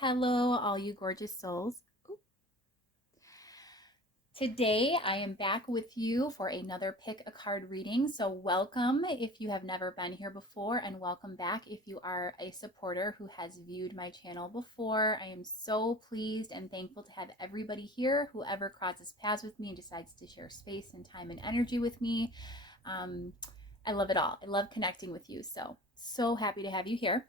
Hello, all you gorgeous souls. Ooh. Today, I am back with you for another pick a card reading. So, welcome if you have never been here before, and welcome back if you are a supporter who has viewed my channel before. I am so pleased and thankful to have everybody here. Whoever crosses paths with me and decides to share space and time and energy with me. I love it all. I love connecting with you. So happy to have you here.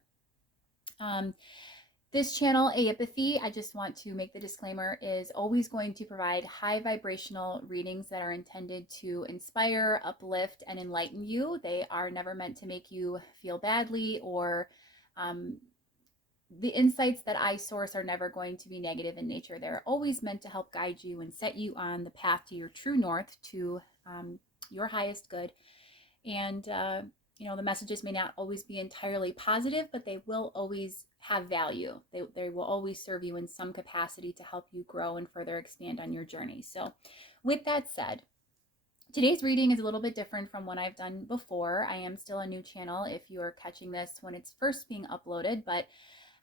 This channel, Aeipathy, I just want to make the disclaimer, is always going to provide high vibrational readings that are intended to inspire, uplift, and enlighten you. They are never meant to make you feel badly, or the insights that I source are never going to be negative in nature. They're always meant to help guide you and set you on the path to your true north, to your highest good. And the messages may not always be entirely positive, but they will always have value. They will always serve you in some capacity to help you grow and further expand on your journey. So with that said, today's reading is a little bit different from what I've done before. I am still a new channel if you are catching this when it's first being uploaded, but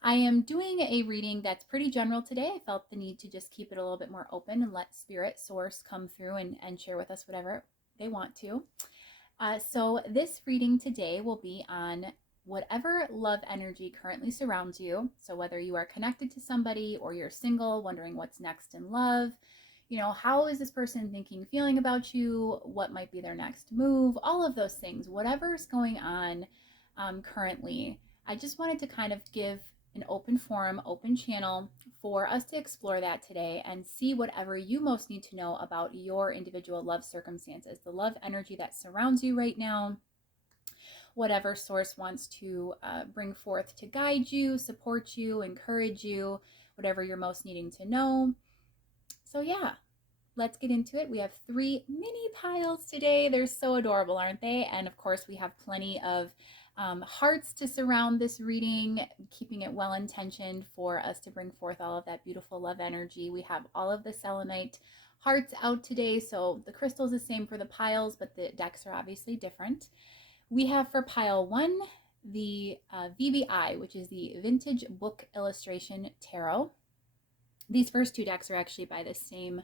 I am doing a reading that's pretty general today. I felt the need to just keep it a little bit more open and let spirit source come through and share with us whatever they want to. So this reading today will be on whatever love energy currently surrounds you. So whether you are connected to somebody or you're single, wondering what's next in love, how is this person thinking, feeling about you? What might be their next move? All of those things, whatever's going on currently. I just wanted to kind of give an open forum, open channel for us to explore that today and see whatever you most need to know about your individual love circumstances, the love energy that surrounds you right now, whatever source wants to bring forth to guide you, support you, encourage you, whatever you're most needing to know. So yeah, let's get into it. We have 3 mini piles today. They're so adorable, aren't they? And of course, we have plenty of hearts to surround this reading, keeping it well intentioned for us to bring forth all of that beautiful love energy. We have all of the selenite hearts out today. So the crystal is the same for the piles, but the decks are obviously different. We have for pile 1 the VBI, which is the Vintage Book Illustration Tarot. These first 2 decks are actually by the same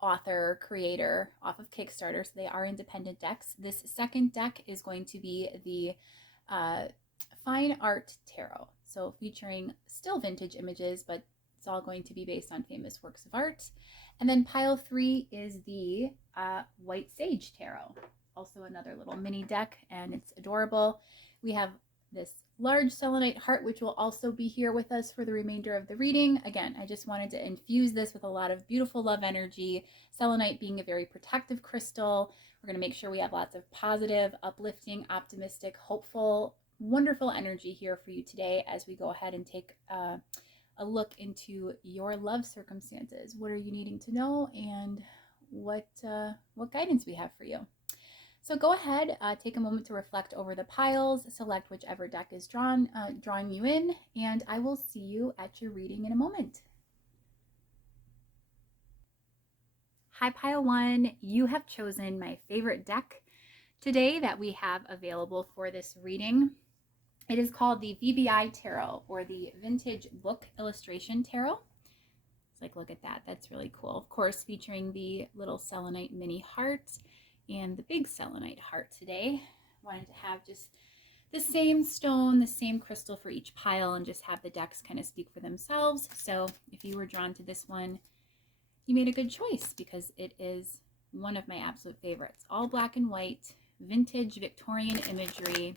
author, creator, off of Kickstarter, so they are independent decks. This second deck is going to be the Fine Art Tarot, so featuring still vintage images, but it's all going to be based on famous works of art. And then pile 3 is the White Sage Tarot, also another little mini deck, and it's adorable. We have this large selenite heart, which will also be here with us for the remainder of the reading. Again, I just wanted to infuse this with a lot of beautiful love energy. Selenite being a very protective crystal. We're going to make sure we have lots of positive, uplifting, optimistic, hopeful, wonderful energy here for you today as we go ahead and take a look into your love circumstances. What are you needing to know, and what guidance we have for you? So go ahead, take a moment to reflect over the piles, select whichever deck is drawing you in, and I will see you at your reading in a moment. Hi, pile 1. You have chosen my favorite deck today that we have available for this reading. It is called the VBI Tarot, or the Vintage Book Illustration Tarot. It's like, look at that. That's really cool. Of course, featuring the little selenite mini heart and the big selenite heart today. Wanted to have just the same stone, the same crystal for each pile, and just have the decks kind of speak for themselves. So if you were drawn to this one, you made a good choice, because it is one of my absolute favorites. All black and white, vintage Victorian imagery.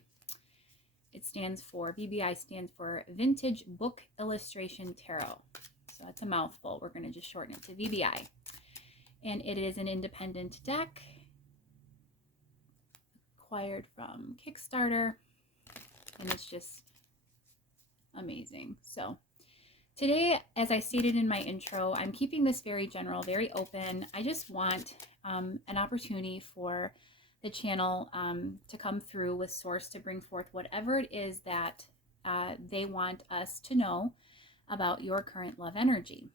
It stands for, VBI stands for Vintage Book Illustration Tarot. So that's a mouthful. We're going to just shorten it to VBI. And it is an independent deck, acquired from Kickstarter, and it's just amazing. So today, as I stated in my intro, I'm keeping this very general, very open. I just want an opportunity for the channel to come through with source to bring forth whatever it is that they want us to know about your current love energy.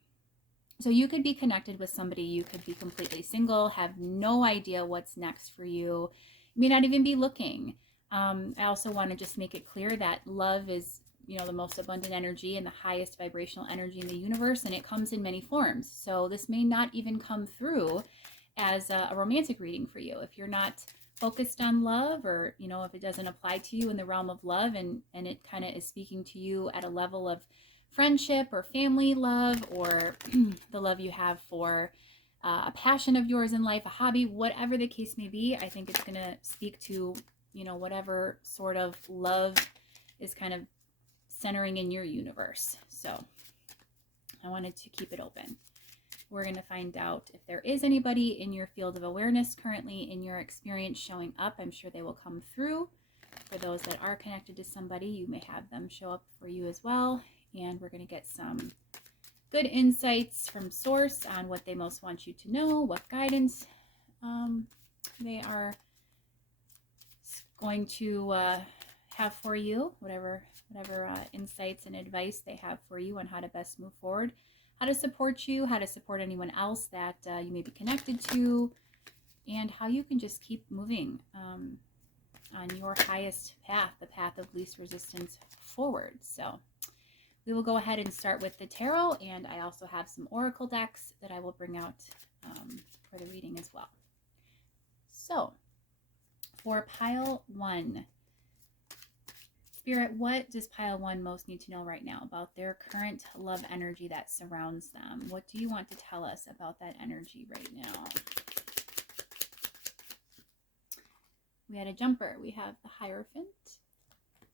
So you could be connected with somebody, you could be completely single, have no idea what's next for you. You may not even be looking. I also want to just make it clear that love is, the most abundant energy and the highest vibrational energy in the universe, and it comes in many forms. So this may not even come through as a romantic reading for you if you're not focused on love, or if it doesn't apply to you in the realm of love, and it kind of is speaking to you at a level of friendship or family love, or the love you have for a passion of yours in life, a hobby, whatever the case may be. I think it's going to speak to whatever sort of love is kind of centering in your universe. So I wanted to keep it open. We're going to find out if there is anybody in your field of awareness currently in your experience showing up. I'm sure they will come through. For those that are connected to somebody, you may have them show up for you as well. And we're going to get some good insights from Source on what they most want you to know, what guidance they are going to have for you, whatever insights and advice they have for you on how to best move forward, how to support you, how to support anyone else that you may be connected to, and how you can just keep moving on your highest path, the path of least resistance forward. So we will go ahead and start with the tarot, and I also have some oracle decks that I will bring out for the reading as well. So for pile 1, Spirit, what does pile 1 most need to know right now about their current love energy that surrounds them? What do you want to tell us about that energy right now? We had a jumper. We have the Hierophant.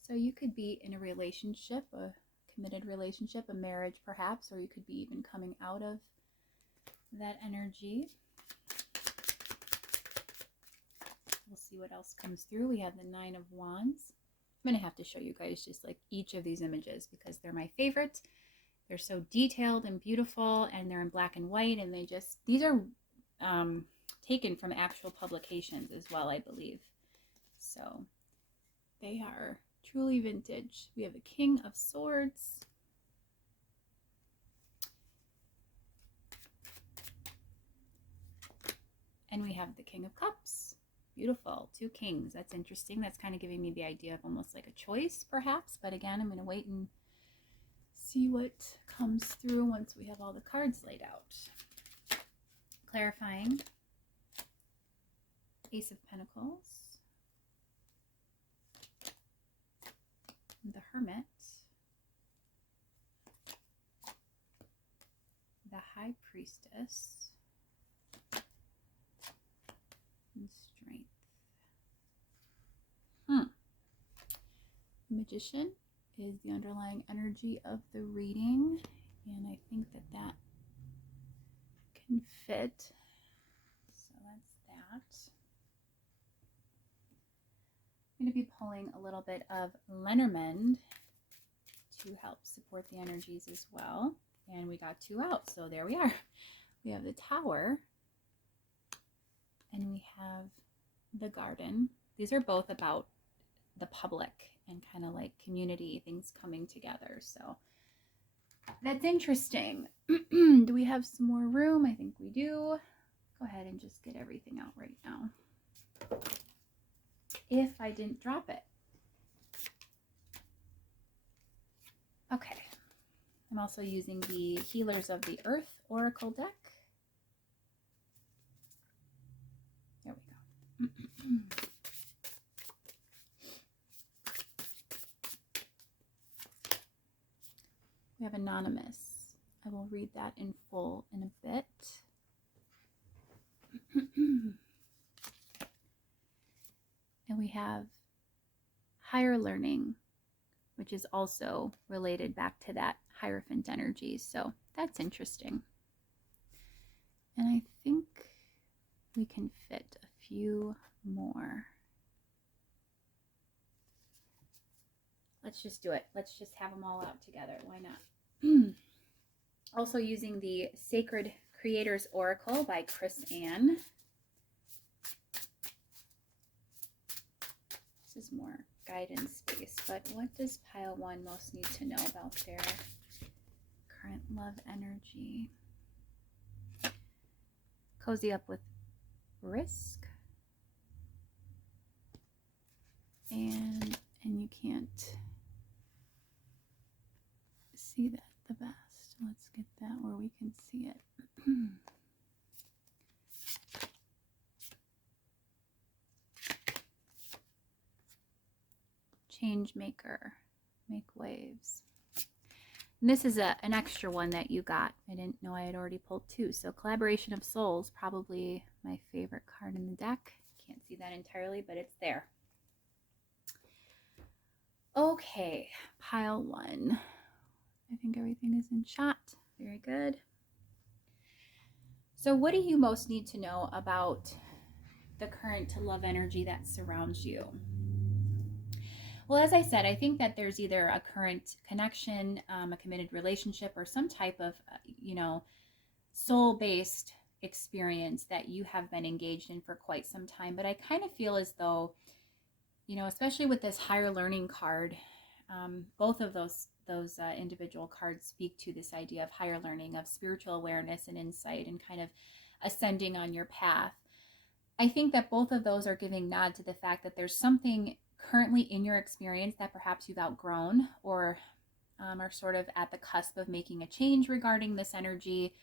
So you could be in a relationship, a committed relationship, a marriage perhaps, or you could be even coming out of that energy. We'll see what else comes through. We have the 9 of Wands. I'm going to have to show you guys just like each of these images because they're my favorite. They're so detailed and beautiful, and they're in black and white, and these are taken from actual publications as well, I believe. So they are truly vintage. We have the King of Swords. And we have the King of Cups. Beautiful. 2 kings. That's interesting. That's kind of giving me the idea of almost like a choice, perhaps. But again, I'm going to wait and see what comes through once we have all the cards laid out. Clarifying. Ace of Pentacles. The Hermit. The High Priestess. And Strength. Magician is the underlying energy of the reading, and I think that can fit. So that's that. I'm going to be pulling a little bit of Lenormand to help support the energies as well. And we got 2 out, so there we are. We have the Tower, and we have the Garden. These are both about the public and kind of like community, things coming together. So that's interesting. Do we have some more room? I think we do. Go ahead and just get everything out right now. If I didn't drop it. Okay. I'm also using the Healers of the Earth Oracle deck. There we go. We have Anonymous. I will read that in full in a bit. And we have Higher Learning, which is also related back to that Hierophant energy. So that's interesting. And I think we can fit a few more. Let's just do it. Let's just have them all out together. Why not? Also using the Sacred Creators Oracle by Chris Ann. This is more guidance based, but what does pile 1 most need to know about their current love energy? Cozy up with risk. And you can't see that the best? Let's get that where we can see it. Change maker, make waves. And this is an extra one that you got. I didn't know I had already pulled two. So collaboration of souls, probably my favorite card in the deck. Can't see that entirely, but it's there. Okay, pile one. I think everything is in shot. Very good. So what do you most need to know about the current love energy that surrounds you? Well, as I said, I think that there's either a current connection, a committed relationship, or some type of, soul-based experience that you have been engaged in for quite some time. But I kind of feel as though, especially with this higher learning card, both of those individual cards speak to this idea of higher learning, of spiritual awareness and insight, and kind of ascending on your path. I think that both of those are giving nod to the fact that there's something currently in your experience that perhaps you've outgrown, or are sort of at the cusp of making a change regarding this energy.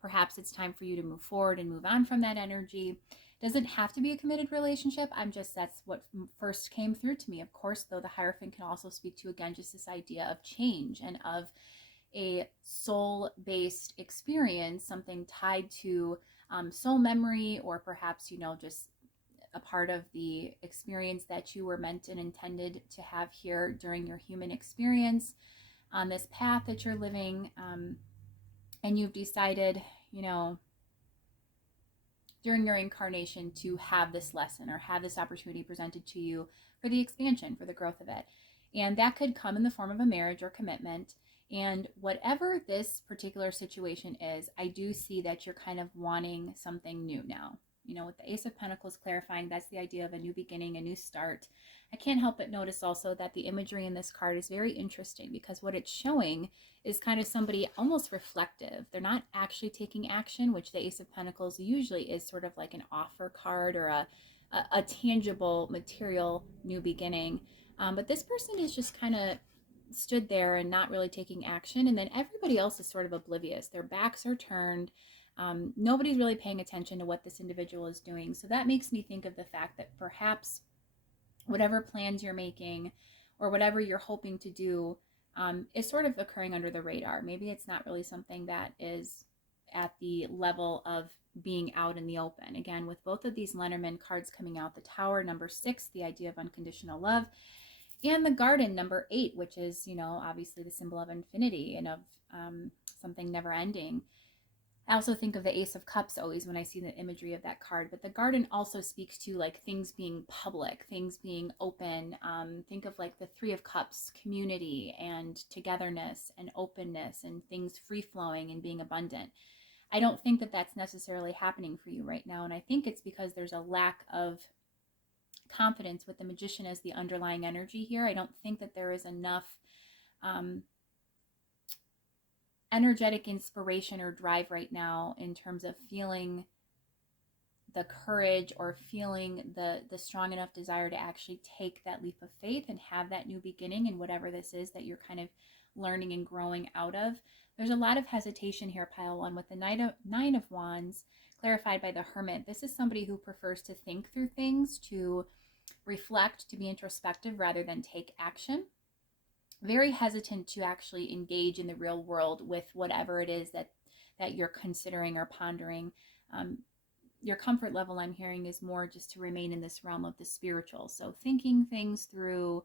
Perhaps it's time for you to move forward and move on from that energy. Doesn't have to be a committed relationship. That's what first came through to me. Of course, though, the Hierophant can also speak to, again, just this idea of change and of a soul-based experience, something tied to soul memory, or perhaps, just a part of the experience that you were meant and intended to have here during your human experience on this path that you're living. And you've decided, during your incarnation to have this lesson or have this opportunity presented to you for the expansion, for the growth of it. And that could come in the form of a marriage or commitment. And whatever this particular situation is, I do see that you're kind of wanting something new now. With the Ace of Pentacles clarifying, that's the idea of a new beginning, a new start. I can't help but notice also that the imagery in this card is very interesting, because what it's showing is kind of somebody almost reflective. They're not actually taking action, which the Ace of Pentacles usually is sort of like an offer card or a tangible material new beginning. But this person is just kind of stood there and not really taking action. And then everybody else is sort of oblivious. Their backs are turned. Nobody's really paying attention to what this individual is doing. So that makes me think of the fact that perhaps whatever plans you're making or whatever you're hoping to do is sort of occurring under the radar. Maybe it's not really something that is at the level of being out in the open. Again, with both of these Lenormand cards coming out, the Tower, number 6, the idea of unconditional love, and the Garden, number 8, which is, obviously the symbol of infinity and of something never ending. I also think of the Ace of Cups always when I see the imagery of that card, but the Garden also speaks to like things being public, things being open. Think of like the Three of Cups, community and togetherness and openness and things free-flowing and being abundant. I don't think that that's necessarily happening for you right now, and I think it's because there's a lack of confidence with the Magician as the underlying energy here. I don't think that there is enough energetic inspiration or drive right now in terms of feeling the courage or feeling the strong enough desire to actually take that leap of faith and have that new beginning in whatever this is that you're kind of learning and growing out of. There's a lot of hesitation here, pile one, with the Nine of Wands clarified by the Hermit. This is somebody who prefers to think through things, to reflect, to be introspective rather than take action. Very hesitant to actually engage in the real world with whatever it is that you're considering or pondering. Your comfort level, I'm hearing, is more just to remain in this realm of the spiritual. So thinking things through,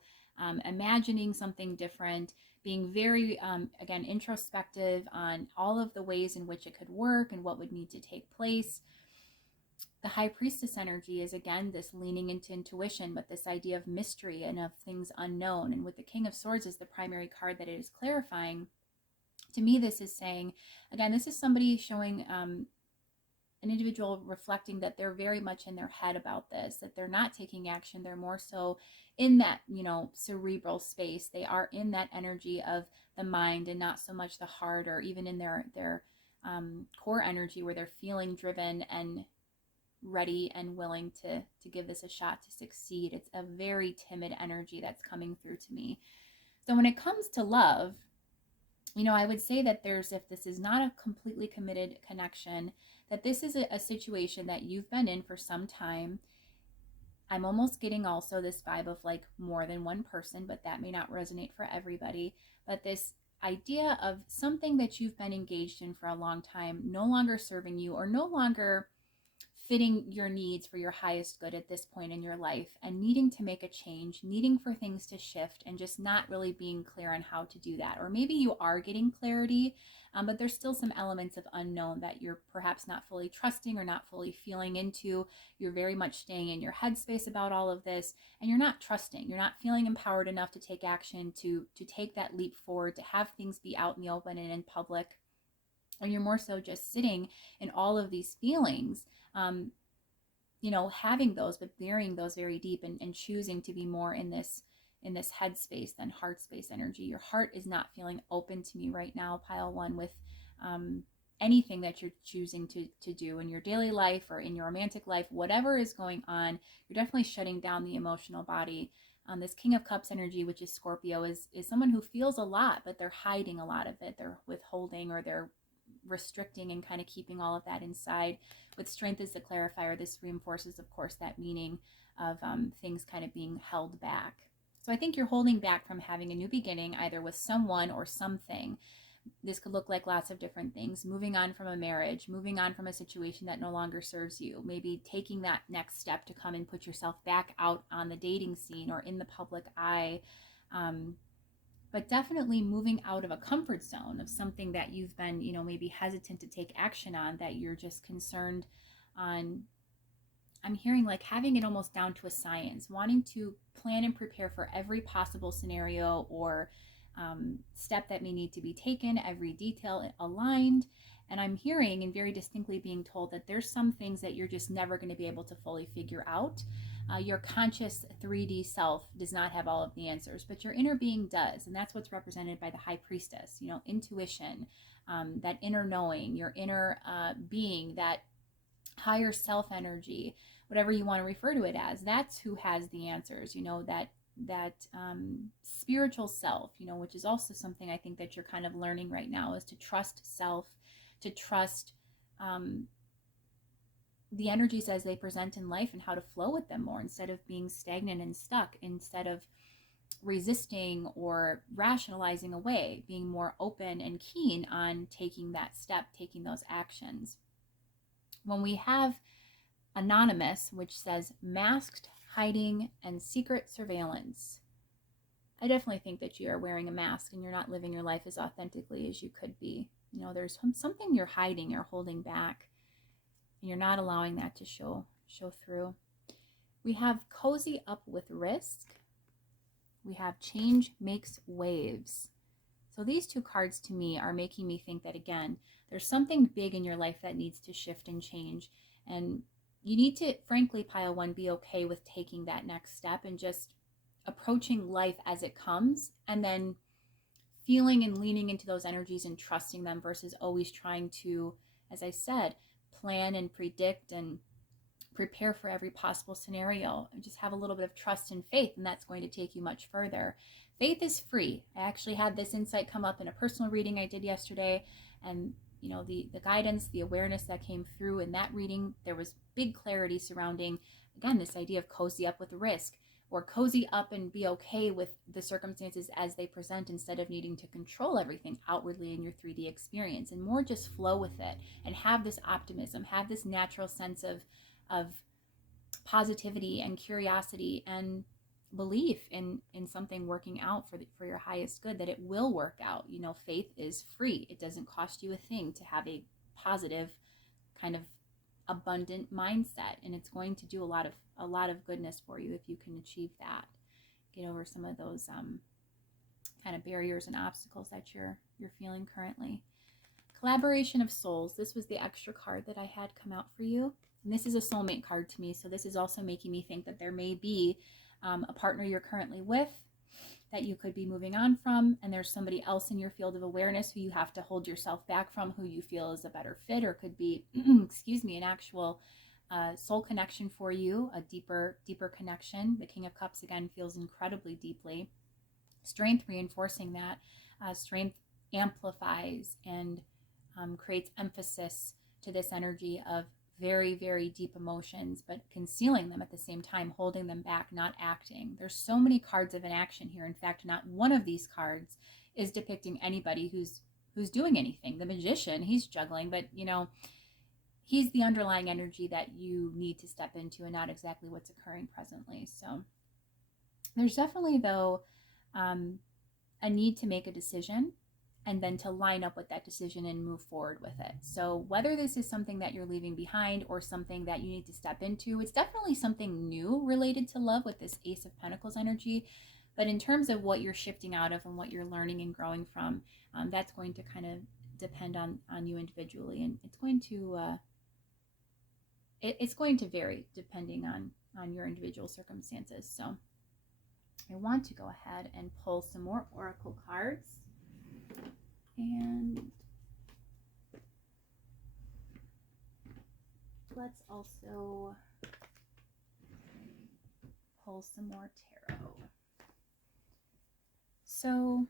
imagining something different, being very, again, introspective on all of the ways in which it could work and what would need to take place. The High Priestess energy is, again, this leaning into intuition, but this idea of mystery and of things unknown. And with the King of Swords as the primary card that it is clarifying, to me this is saying, again, this is somebody showing an individual reflecting that they're very much in their head about this, that they're not taking action. They're more so in that, cerebral space. They are in that energy of the mind and not so much the heart, or even in their core energy where they're feeling driven and ready and willing to give this a shot to succeed. It's a very timid energy that's coming through to me. So when it comes to love, I would say that if this is not a completely committed connection, that this is a situation that you've been in for some time. I'm almost getting also this vibe of like more than one person, but that may not resonate for everybody. But this idea of something that you've been engaged in for a long time no longer serving you, or no longer fitting your needs for your highest good at this point in your life, and needing to make a change, needing for things to shift, and just not really being clear on how to do that. Or maybe you are getting clarity, but there's still some elements of unknown that you're perhaps not fully trusting or not fully feeling into. You're very much staying in your headspace about all of this, and you're not trusting. You're not feeling empowered enough to take action, to take that leap forward, to have things be out in the open and in public. And you're more so just sitting in all of these feelings, um, having those, but burying those very deep, and choosing to be more in this headspace than heart space energy. Your heart is not feeling open to me right now, pile one, with um, anything that you're choosing to do in your daily life or in your romantic life. Whatever is going on, you're definitely shutting down the emotional body. This King of Cups energy, which is Scorpio, is someone who feels a lot, but they're hiding a lot of it. They're withholding, or they're restricting and kind of keeping all of that inside. With Strength as the clarifier, this reinforces, of course, that meaning of things kind of being held back. So I think you're holding back from having a new beginning, either with someone or something. This could look like lots of different things. Moving on from a marriage, moving on from a situation that no longer serves you, maybe taking that next step to come and put yourself back out on the dating scene or in the public eye. But definitely moving out of a comfort zone of something that you've been, maybe hesitant to take action on, that you're just concerned on. I'm hearing like having it almost down to a science, wanting to plan and prepare for every possible scenario or step that may need to be taken, every detail aligned. And I'm hearing and very distinctly being told that there's some things that you're just never going to be able to fully figure out. Your conscious 3D self does not have all of the answers, but your inner being does. And that's what's represented by the High Priestess, intuition, that inner knowing, your inner being, that higher self energy, whatever you want to refer to it as. That's who has the answers, that spiritual self, which is also something I think that you're kind of learning right now, is to trust self, to trust the energies as they present in life and how to flow with them more, instead of being stagnant and stuck, instead of resisting or rationalizing away, being more open and keen on taking that step, taking those actions. When we have Anonymous, which says masked, hiding, and secret surveillance, I definitely think that you are wearing a mask and you're not living your life as authentically as you could be. There's something you're hiding, you're holding back, and you're not allowing that to show through. We have cozy up with risk. We have change makes waves. So these two cards to me are making me think that, again, there's something big in your life that needs to shift and change. And you need to, frankly, pile one, be okay with taking that next step and just approaching life as it comes, and then feeling and leaning into those energies and trusting them, versus always trying to, as I said, plan and predict and prepare for every possible scenario. And just have a little bit of trust and faith, and that's going to take you much further. Faith is free. I actually had this insight come up in a personal reading I did yesterday, and the guidance, the awareness that came through in that reading, there was big clarity surrounding, again, this idea of cozy up with risk, or cozy up and be okay with the circumstances as they present, instead of needing to control everything outwardly in your 3D experience, and more just flow with it and have this optimism, have this natural sense of positivity and curiosity and belief in something working out for your highest good, that it will work out. Faith is free. It doesn't cost you a thing to have a positive kind of abundant mindset, and it's going to do a lot of goodness for you if you can achieve that. Get over some of those kind of barriers and obstacles that you're feeling currently. Collaboration of souls. This was the extra card that I had come out for you. And this is a soulmate card to me. So this is also making me think that there may be a partner you're currently with that you could be moving on from. And there's somebody else in your field of awareness who you have to hold yourself back from, who you feel is a better fit, or could be, an actual soul connection for you, a deeper connection. The King of Cups, again, feels incredibly deeply. Strength reinforcing that. Strength amplifies and creates emphasis to this energy of very, very deep emotions, but concealing them at the same time, holding them back, not acting. There's so many cards of inaction here. In fact, not one of these cards is depicting anybody who's doing anything. The magician, he's juggling, but he's the underlying energy that you need to step into and not exactly what's occurring presently. So there's definitely, though, a need to make a decision and then to line up with that decision and move forward with it. So whether this is something that you're leaving behind or something that you need to step into, it's definitely something new related to love with this Ace of Pentacles energy. But in terms of what you're shifting out of and what you're learning and growing from, that's going to kind of depend on you individually. And it's going to vary depending on your individual circumstances. So I want to go ahead and pull some more oracle cards. And let's also pull some more tarot. So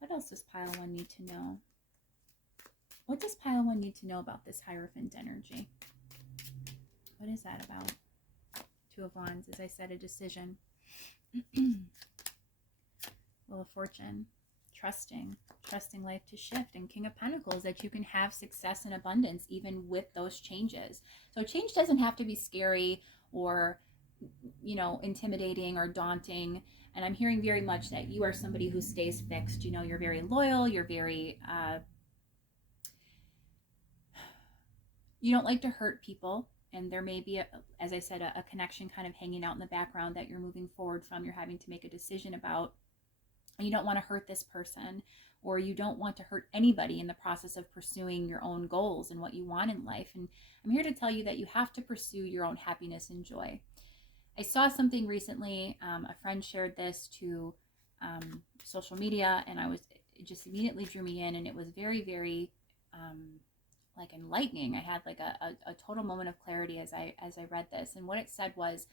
what else does pile one need to know? What does pile one need to know about this Hierophant energy? What is that about? Two of Wands, as I said, a decision. Wheel of Fortune, trusting life to shift, and King of Pentacles, that you can have success and abundance even with those changes. So change doesn't have to be scary or intimidating or daunting. And I'm hearing very much that you are somebody who stays fixed. You're very loyal, you're very you don't like to hurt people, and there may be, as I said, a connection kind of hanging out in the background that you're moving forward from, you're having to make a decision about. You don't want to hurt this person, or you don't want to hurt anybody in the process of pursuing your own goals and what you want in life. And I'm here to tell you that you have to pursue your own happiness and joy. I saw something recently, a friend shared this to social media, and it just immediately drew me in, and it was very, very like enlightening. I had like a total moment of clarity as I read this. And what it said was,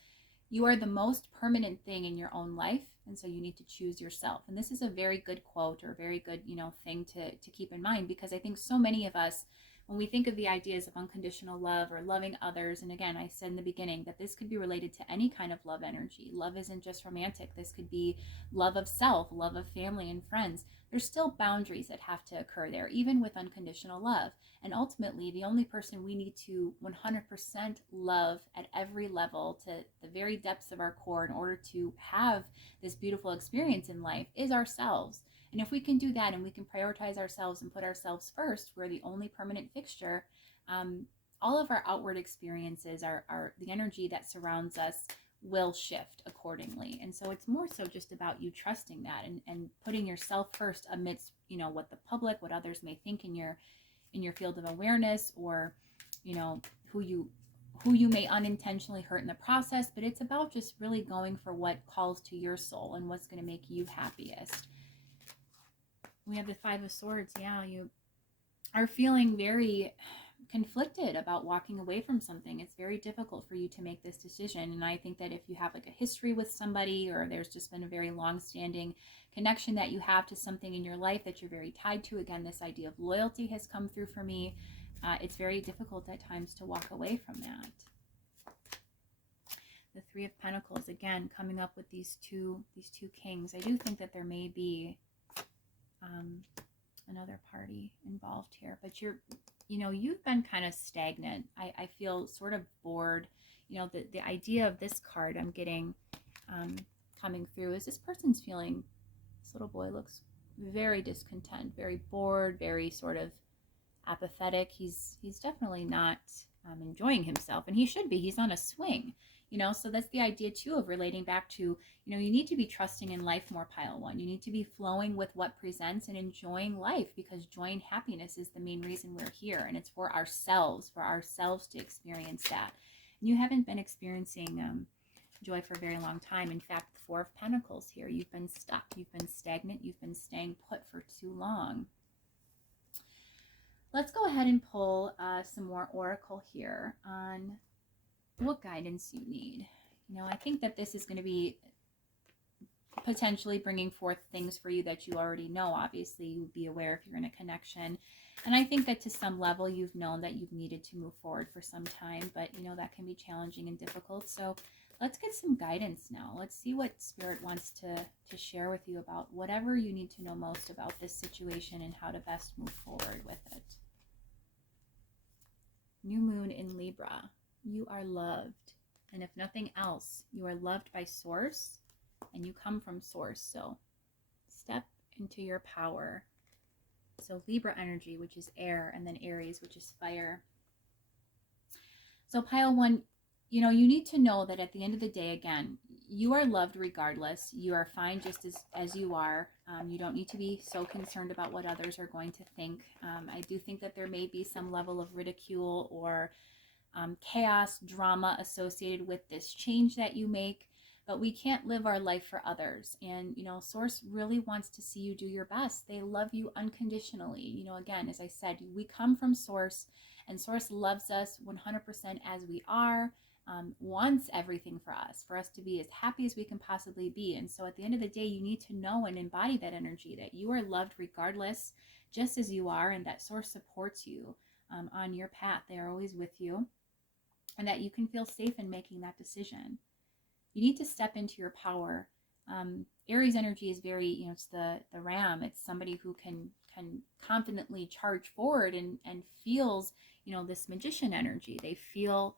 you are the most permanent thing in your own life, and so you need to choose yourself. And this is a very good quote, or a very good, thing to keep in mind, because I think so many of us, when we think of the ideas of unconditional love or loving others, and again, I said in the beginning that this could be related to any kind of love energy. Love isn't just romantic. This could be love of self, love of family and friends. There's still boundaries that have to occur there, even with unconditional love. And ultimately, the only person we need to 100% love at every level, to the very depths of our core, in order to have this beautiful experience in life, is ourselves. And if we can do that, and we can prioritize ourselves and put ourselves first, we're the only permanent fixture. All of our outward experiences, the energy that surrounds us, will shift accordingly. And so it's more so just about you trusting that, and putting yourself first amidst, what the public, what others may think in your field of awareness, or, who you may unintentionally hurt in the process. But it's about just really going for what calls to your soul and what's going to make you happiest. We have the Five of Swords. Yeah, you are feeling very conflicted about walking away from something. It's very difficult for you to make this decision. And I think that if you have like a history with somebody, or there's just been a very long-standing connection that you have to something in your life that you're very tied to, again, this idea of loyalty has come through for me. It's very difficult at times to walk away from that. The Three of Pentacles, again, coming up with these two kings. I do think that there may be another party involved here, but you've been kind of stagnant. I feel sort of bored. The idea of this card I'm getting coming through is this person's feeling, this little boy looks very discontent, very bored, very sort of apathetic. He's definitely not enjoying himself, and he should be. He's on a swing. So that's the idea too of relating back to, you need to be trusting in life more, pile one. You need to be flowing with what presents and enjoying life, because joy and happiness is the main reason we're here. And it's for ourselves to experience that. And you haven't been experiencing joy for a very long time. In fact, the Four of Pentacles here, you've been stuck, you've been stagnant, you've been staying put for too long. Let's go ahead and pull some more oracle here on what guidance you need. I think that this is going to be potentially bringing forth things for you that you already know. Obviously, you would be aware if you're in a connection. And I think that to some level, you've known that you've needed to move forward for some time, but you know, that can be challenging and difficult. So let's get some guidance now. Let's see what Spirit wants to share with you about whatever you need to know most about this situation and how to best move forward with it. New moon in Libra. You are loved. And if nothing else, you are loved by Source and you come from Source. So step into your power. So Libra energy, which is air, and then Aries, which is fire. So pile one, you know, you need to know that at the end of the day, again, you are loved regardless. You are fine just as you are. You don't need to be so concerned about what others are going to think. I do think that there may be some level of ridicule or chaos, drama associated with this change that you make, but we can't live our life for others. And, you know, Source really wants to see you do your best. They love you unconditionally. You know, again, as I said, we come from Source, and Source loves us 100% as we are, wants everything for us to be as happy as we can possibly be. And so at the end of the day, you need to know and embody that energy, that you are loved regardless, just as you are, and that Source supports you on your path. They are always with you, and that you can feel safe in making that decision. You need to step into your power. Aries energy is very, you know, it's the ram. It's somebody who can confidently charge forward and feels, you know, this magician energy. They feel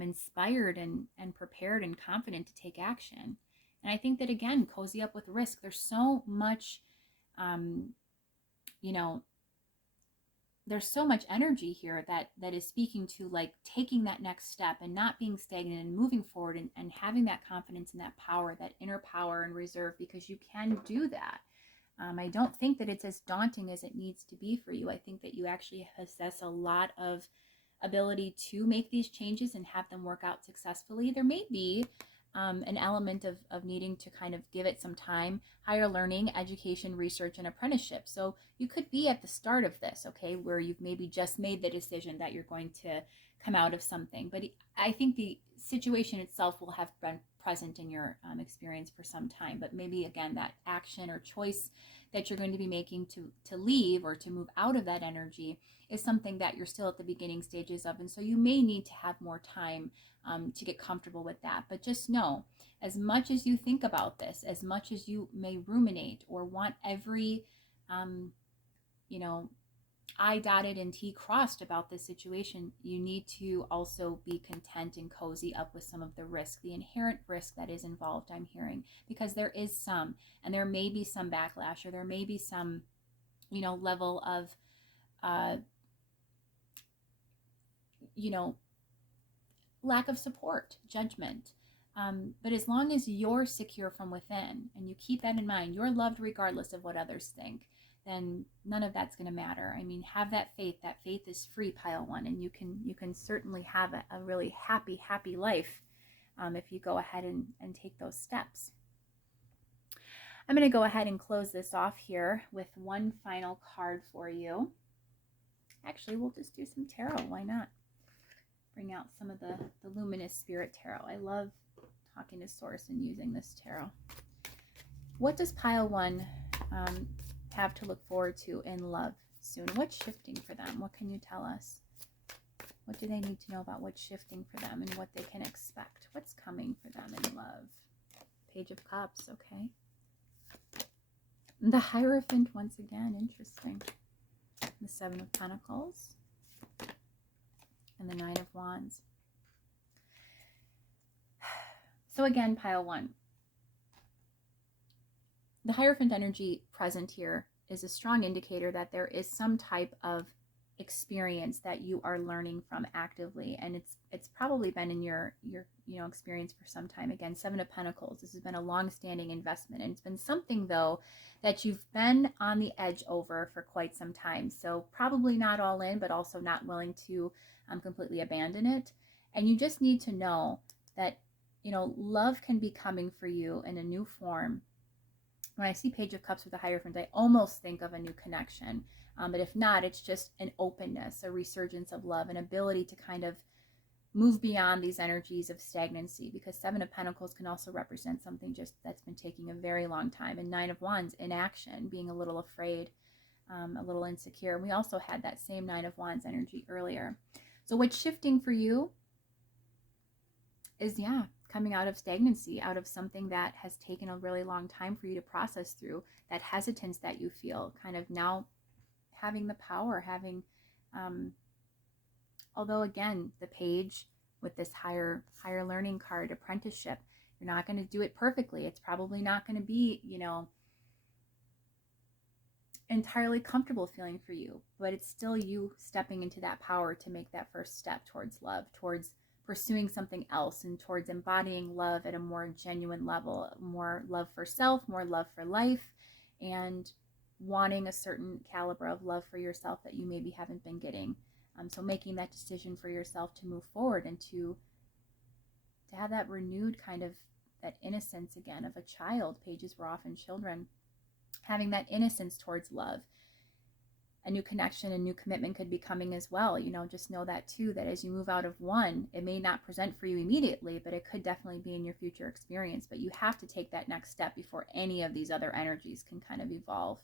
inspired and prepared and confident to take action. And I think that, again, cozy up with risk. There's so much, you know, there's so much energy here that is speaking to like taking that next step and not being stagnant and moving forward and having that confidence and that power, that inner power and reserve, because you can do that. I don't think that it's as daunting as it needs to be for you. I think that you actually possess a lot of ability to make these changes and have them work out successfully. There may be an element of needing to kind of give it some time, higher learning, education, research, and apprenticeship. So you could be at the start of this, okay, where you've maybe just made the decision that you're going to come out of something. But I think the situation itself will have been present in your experience for some time. But maybe, again, that action or choice that you're going to be making to leave or to move out of that energy is something that you're still at the beginning stages of. And so you may need to have more time to get comfortable with that. But just know, as much as you think about this, as much as you may ruminate or want every, you know, I dotted and T crossed about this situation, you need to also be content and cozy up with some of the risk, the inherent risk that is involved, I'm hearing, because there is some, and there may be some backlash, or there may be some, you know, level of, you know, lack of support, judgment. But as long as you're secure from within and you keep that in mind, you're loved regardless of what others think, then none of that's going to matter. I mean, have that faith. That faith is free, pile one, and you can certainly have a really happy life if you go ahead and take those steps. I'm going to go ahead and close this off here with one final card for you. Actually, we'll just do some tarot. Why not? Bring out some of the Luminous Spirit Tarot. I love talking to Source and using this tarot. What does pile one have to look forward to in love soon? What's shifting for them? What can you tell us? What do they need to know about what's shifting for them and what they can expect? What's coming for them in love? Page of Cups, okay. The Hierophant once again, interesting. The Seven of Pentacles. And the Nine of Wands. So again, pile one. The Hierophant energy present here is a strong indicator that there is some type of experience that you are learning from actively, and it's probably been in your experience for some time. Again, Seven of Pentacles. This has been a long-standing investment, and it's been something though that you've been on the edge over for quite some time. So probably not all in, but also not willing to completely abandon it. And you just need to know that, you know, love can be coming for you in a new form. When I see Page of Cups with the Hierophant, I almost think of a new connection. But if not, it's just an openness, a resurgence of love, an ability to kind of move beyond these energies of stagnancy, because Seven of Pentacles can also represent something just that's been taking a very long time, and Nine of Wands, inaction, being a little afraid, a little insecure. And we also had that same Nine of Wands energy earlier. So what's shifting for you is, coming out of stagnancy, out of something that has taken a really long time for you to process through, that hesitance that you feel, kind of now having the power, having, although again, the page with this higher learning card, apprenticeship, you're not going to do it perfectly. It's probably not going to be, entirely comfortable feeling for you, but it's still you stepping into that power to make that first step towards love, towards pursuing something else, and towards embodying love at a more genuine level, more love for self, more love for life, and wanting a certain caliber of love for yourself that you maybe haven't been getting. So making that decision for yourself to move forward and to have that renewed kind of that innocence again of a child. Pages were often children. Having that innocence towards love. A new connection, a new commitment could be coming as well. Just know that too, that as you move out of one, it may not present for you immediately, but it could definitely be in your future experience. But you have to take that next step before any of these other energies can kind of evolve.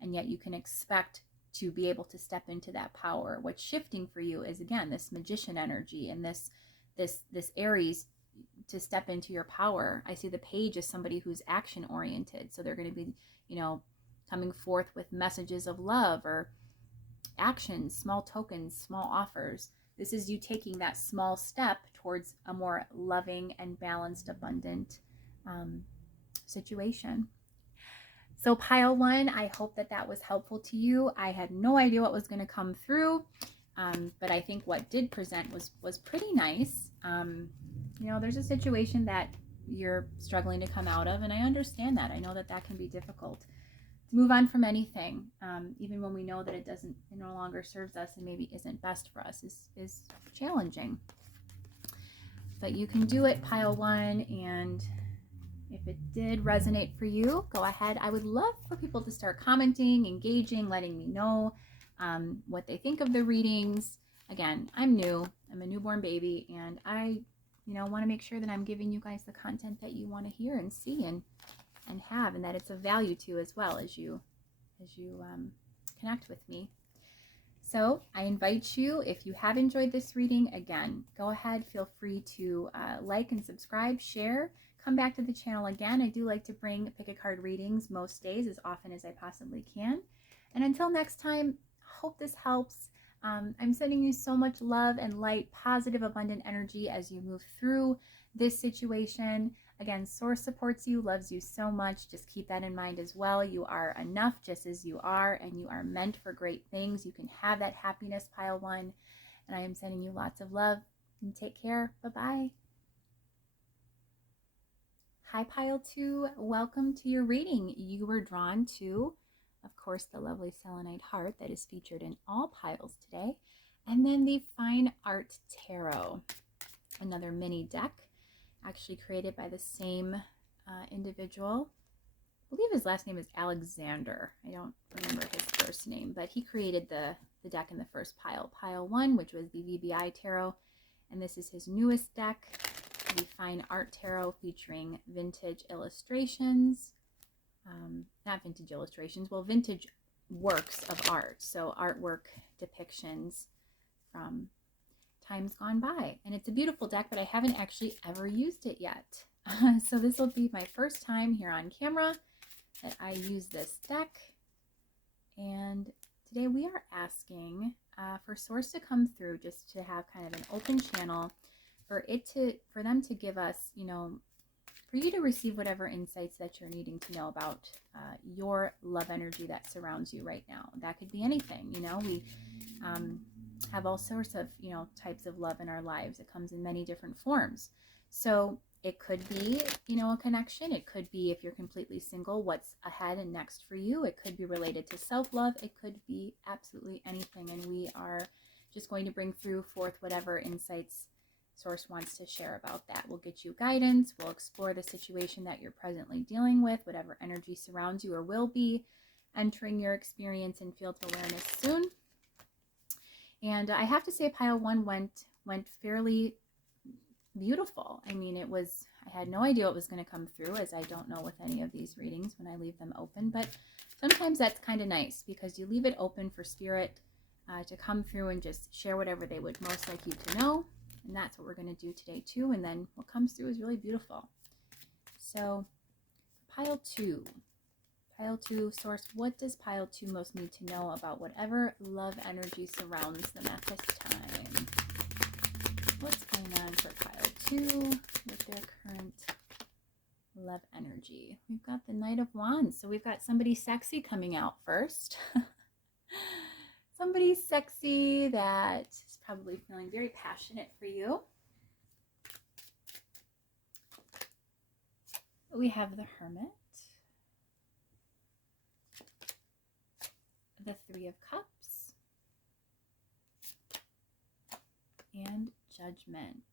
And yet you can expect to be able to step into that power. What's shifting for you is, again, this magician energy and this Aries, to step into your power. I see the page as somebody who's action oriented. So they're going to be, coming forth with messages of love or actions, small tokens, small offers. This is you taking that small step towards a more loving and balanced, abundant situation. So pile one, I hope that was helpful to you. I had no idea what was going to come through, but I think what did present was pretty nice. There's a situation that you're struggling to come out of, and I understand that. I know that can be difficult to move on from anything, even when we know that it no longer serves us and maybe isn't best for us, is challenging. But you can do it, pile one, and if it did resonate for you, go ahead. I would love for people to start commenting, engaging, letting me know what they think of the readings. Again, I'm new. I'm a newborn baby, and I want to make sure that I'm giving you guys the content that you want to hear and see and have, and that it's of value to as well as you connect with me. So I invite you, if you have enjoyed this reading, again, go ahead, feel free to like and subscribe, share, come back to the channel again. I do like to bring pick a card readings most days, as often as I possibly can. And until next time, hope this helps. I'm sending you so much love and light, positive, abundant energy as you move through this situation. Again, Source supports you, loves you so much. Just keep that in mind as well. You are enough just as you are, and you are meant for great things. You can have that happiness, pile one. And I am sending you lots of love. And take care. Bye-bye. Hi, pile two. Welcome to your reading. You were drawn to, of course, the lovely selenite heart that is featured in all piles today, and then the Fine Art Tarot, another mini deck, actually created by the same individual. I believe his last name is Alexander. I don't remember his first name, but he created the deck in the first pile, pile one, which was the VBI Tarot, and this is his newest deck, the Fine Art Tarot, featuring vintage illustrations. Not vintage illustrations, well, vintage works of art. So artwork depictions from times gone by. And it's a beautiful deck, but I haven't actually ever used it yet. So this will be my first time here on camera that I use this deck. And today we are asking for Source to come through, just to have kind of an open channel for them to give us, for you to receive whatever insights that you're needing to know about your love energy that surrounds you right now. That could be anything. We have all sorts of, types of love in our lives. It comes in many different forms. So it could be, a connection. It could be, if you're completely single, what's ahead and next for you. It could be related to self-love. It could be absolutely anything. And we are just going to bring forth whatever insights Source wants to share about that. We'll get you guidance. We'll explore the situation that you're presently dealing with, whatever energy surrounds you or will be entering your experience and field of awareness soon. And I have to say, pile one went went fairly beautiful. I mean, I had no idea what was going to come through, as I don't know with any of these readings when I leave them open, but sometimes that's kind of nice because you leave it open for spirit to come through and just share whatever they would most like you to know. And that's what we're going to do today too. And then what comes through is really beautiful. So pile 2. Pile 2, source, what does pile 2 most need to know about whatever love energy surrounds them at this time? What's going on for pile 2 with their current love energy? We've got the Knight of Wands. So we've got somebody sexy coming out first. Somebody sexy that is probably feeling very passionate for you. We have the Hermit, the Three of Cups, and Judgment.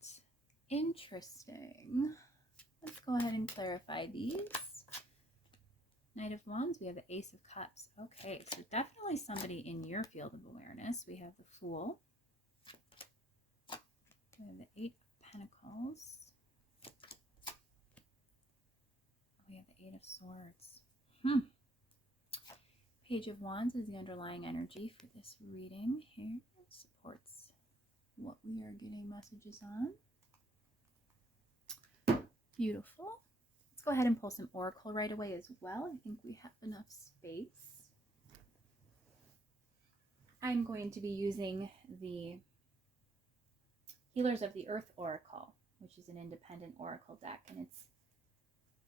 Interesting. Let's go ahead and clarify these. Knight of Wands, we have the Ace of Cups. Okay, so definitely somebody in your field of awareness. We have the Fool. We have the Eight of Pentacles. We have the Eight of Swords. Page of Wands is the underlying energy for this reading here. It supports what we are getting messages on. Beautiful. Let's go ahead and pull some oracle right away as well. I think we have enough space. I'm going to be using the Healers of the Earth Oracle, which is an independent oracle deck, and it's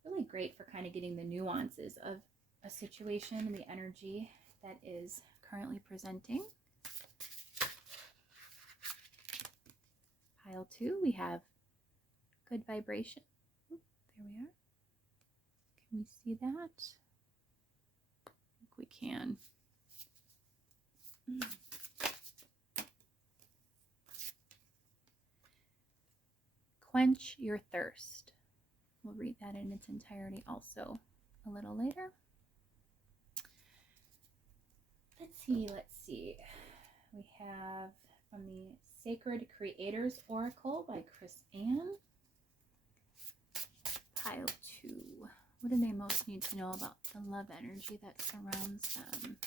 really great for kind of getting the nuances of a situation and the energy that is currently presenting. Pile 2, we have good vibration. Oop, there we are. Can we see that? I think we can. Quench your thirst. We'll read that in its entirety also a little later. Let's see. We have from the Sacred Creators Oracle by Chris Ann. Pile 2. What do they most need to know about the love energy that surrounds them?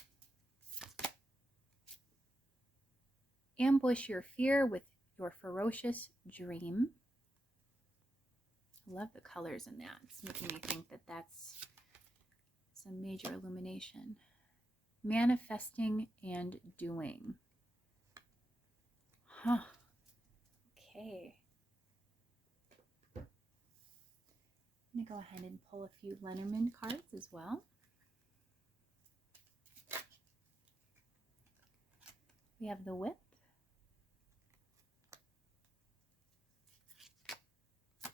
Ambush your fear with your ferocious dream. I love the colors in that. It's making me think that that's some major illumination. Manifesting and doing. Huh. Okay. I'm going to go ahead and pull a few Lenormand cards as well. We have the Whip.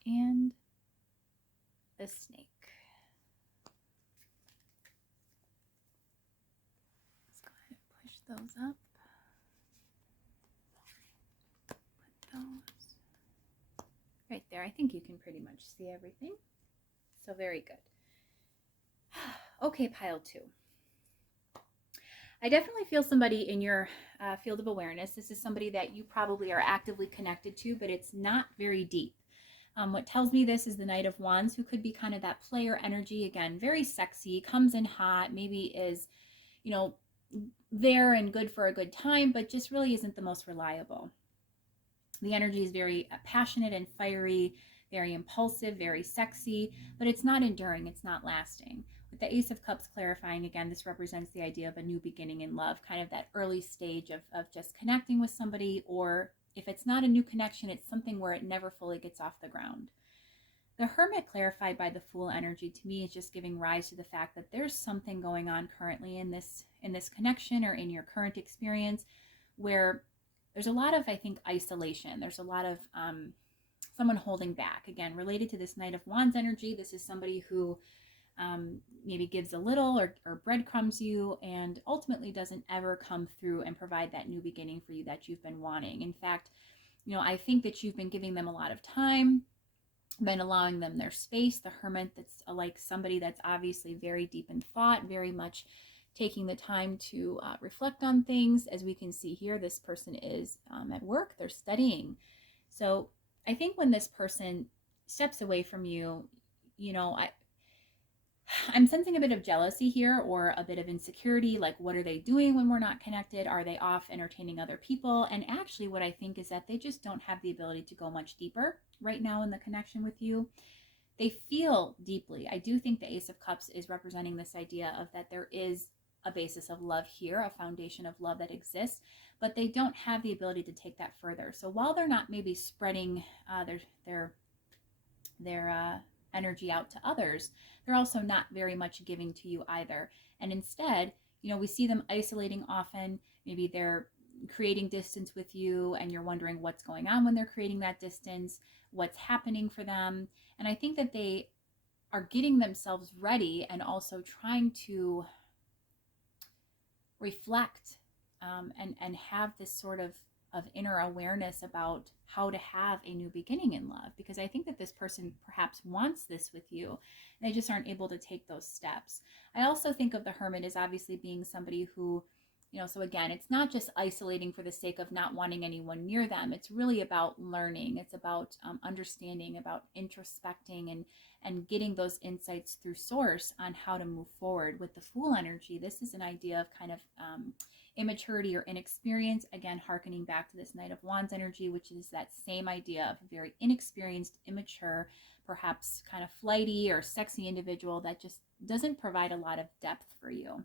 And the Snake. Let's go ahead and push those up. Put those right there. I think you can pretty much see everything. So very good. Okay, pile 2. I definitely feel somebody in your field of awareness. This is somebody that you probably are actively connected to, but it's not very deep. What tells me this is the Knight of Wands, who could be kind of that player energy. Again, very sexy, comes in hot, maybe is, you know, there and good for a good time, but just really isn't the most reliable. The energy is very passionate and fiery, very impulsive, very sexy, but it's not enduring, it's not lasting. With the Ace of Cups clarifying, again, this represents the idea of a new beginning in love, kind of that early stage of just connecting with somebody, or if it's not a new connection, it's something where it never fully gets off the ground. The Hermit, clarified by the Fool energy, to me is just giving rise to the fact that there's something going on currently in this connection or in your current experience where there's a lot of, I think, isolation. There's a lot of someone holding back. Again, related to this Knight of Wands energy, this is somebody who maybe gives a little or breadcrumbs you and ultimately doesn't ever come through and provide that new beginning for you that you've been wanting. In fact, you know, I think that you've been giving them a lot of time, been allowing them their space. The Hermit, that's like somebody that's obviously very deep in thought, very much taking the time to reflect on things. As we can see here, this person is at work, they're studying. So I think when this person steps away from you, you know, I'm sensing a bit of jealousy here, or a bit of insecurity, like what are they doing when we're not connected? Are they off entertaining other people? And actually what I think is that they just don't have the ability to go much deeper right now in the connection with you. They feel deeply. I do think the Ace of Cups is representing this idea of that there is a basis of love here, a foundation of love that exists, but they don't have the ability to take that further. So while they're not maybe spreading their energy out to others, they're also not very much giving to you either. And instead, you know, we see them isolating often. Maybe they're creating distance with you and you're wondering what's going on when they're creating that distance, what's happening for them. And I think that they are getting themselves ready and also trying to reflect and have this sort of inner awareness about how to have a new beginning in love, because I think that this person perhaps wants this with you and they just aren't able to take those steps. I also think of the Hermit as obviously being somebody who, you know, so again, it's not just isolating for the sake of not wanting anyone near them. It's really about learning. It's about understanding, about introspecting and getting those insights through source on how to move forward. With the Fool energy, this is an idea of kind of immaturity or inexperience. Again, hearkening back to this Knight of Wands energy, which is that same idea of a very inexperienced, immature, perhaps kind of flighty or sexy individual that just doesn't provide a lot of depth for you.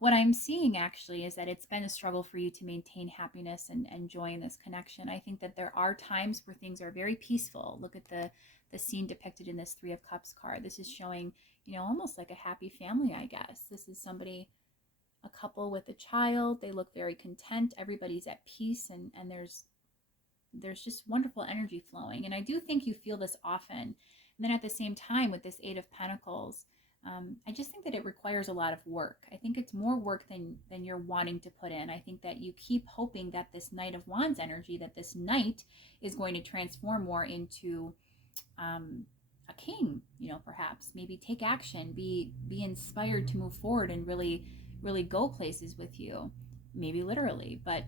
What I'm seeing actually is that it's been a struggle for you to maintain happiness and joy in this connection. I think that there are times where things are very peaceful. Look at the scene depicted in this Three of Cups card. This is showing, you know, almost like a happy family, I guess. This is somebody, a couple with a child. They look very content. Everybody's at peace, and there's just wonderful energy flowing. And I do think you feel this often. And then at the same time, with this Eight of Pentacles, I just think that it requires a lot of work. I think it's more work than you're wanting to put in. I think that you keep hoping that this Knight of Wands energy, that this knight is going to transform more into a king, you know, perhaps maybe take action, be inspired to move forward and really go places with you, maybe literally. But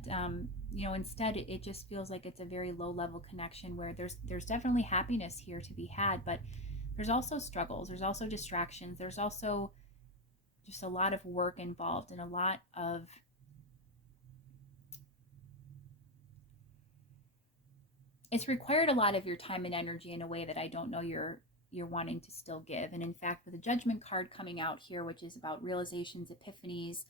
you know, instead it just feels like it's a very low level connection where there's definitely happiness here to be had, but there's also struggles, there's also distractions, there's also just a lot of work involved, and a lot of it's required a lot of your time and energy in a way that I don't know you're wanting to still give. And in fact, with the Judgment card coming out here, which is about realizations, epiphanies,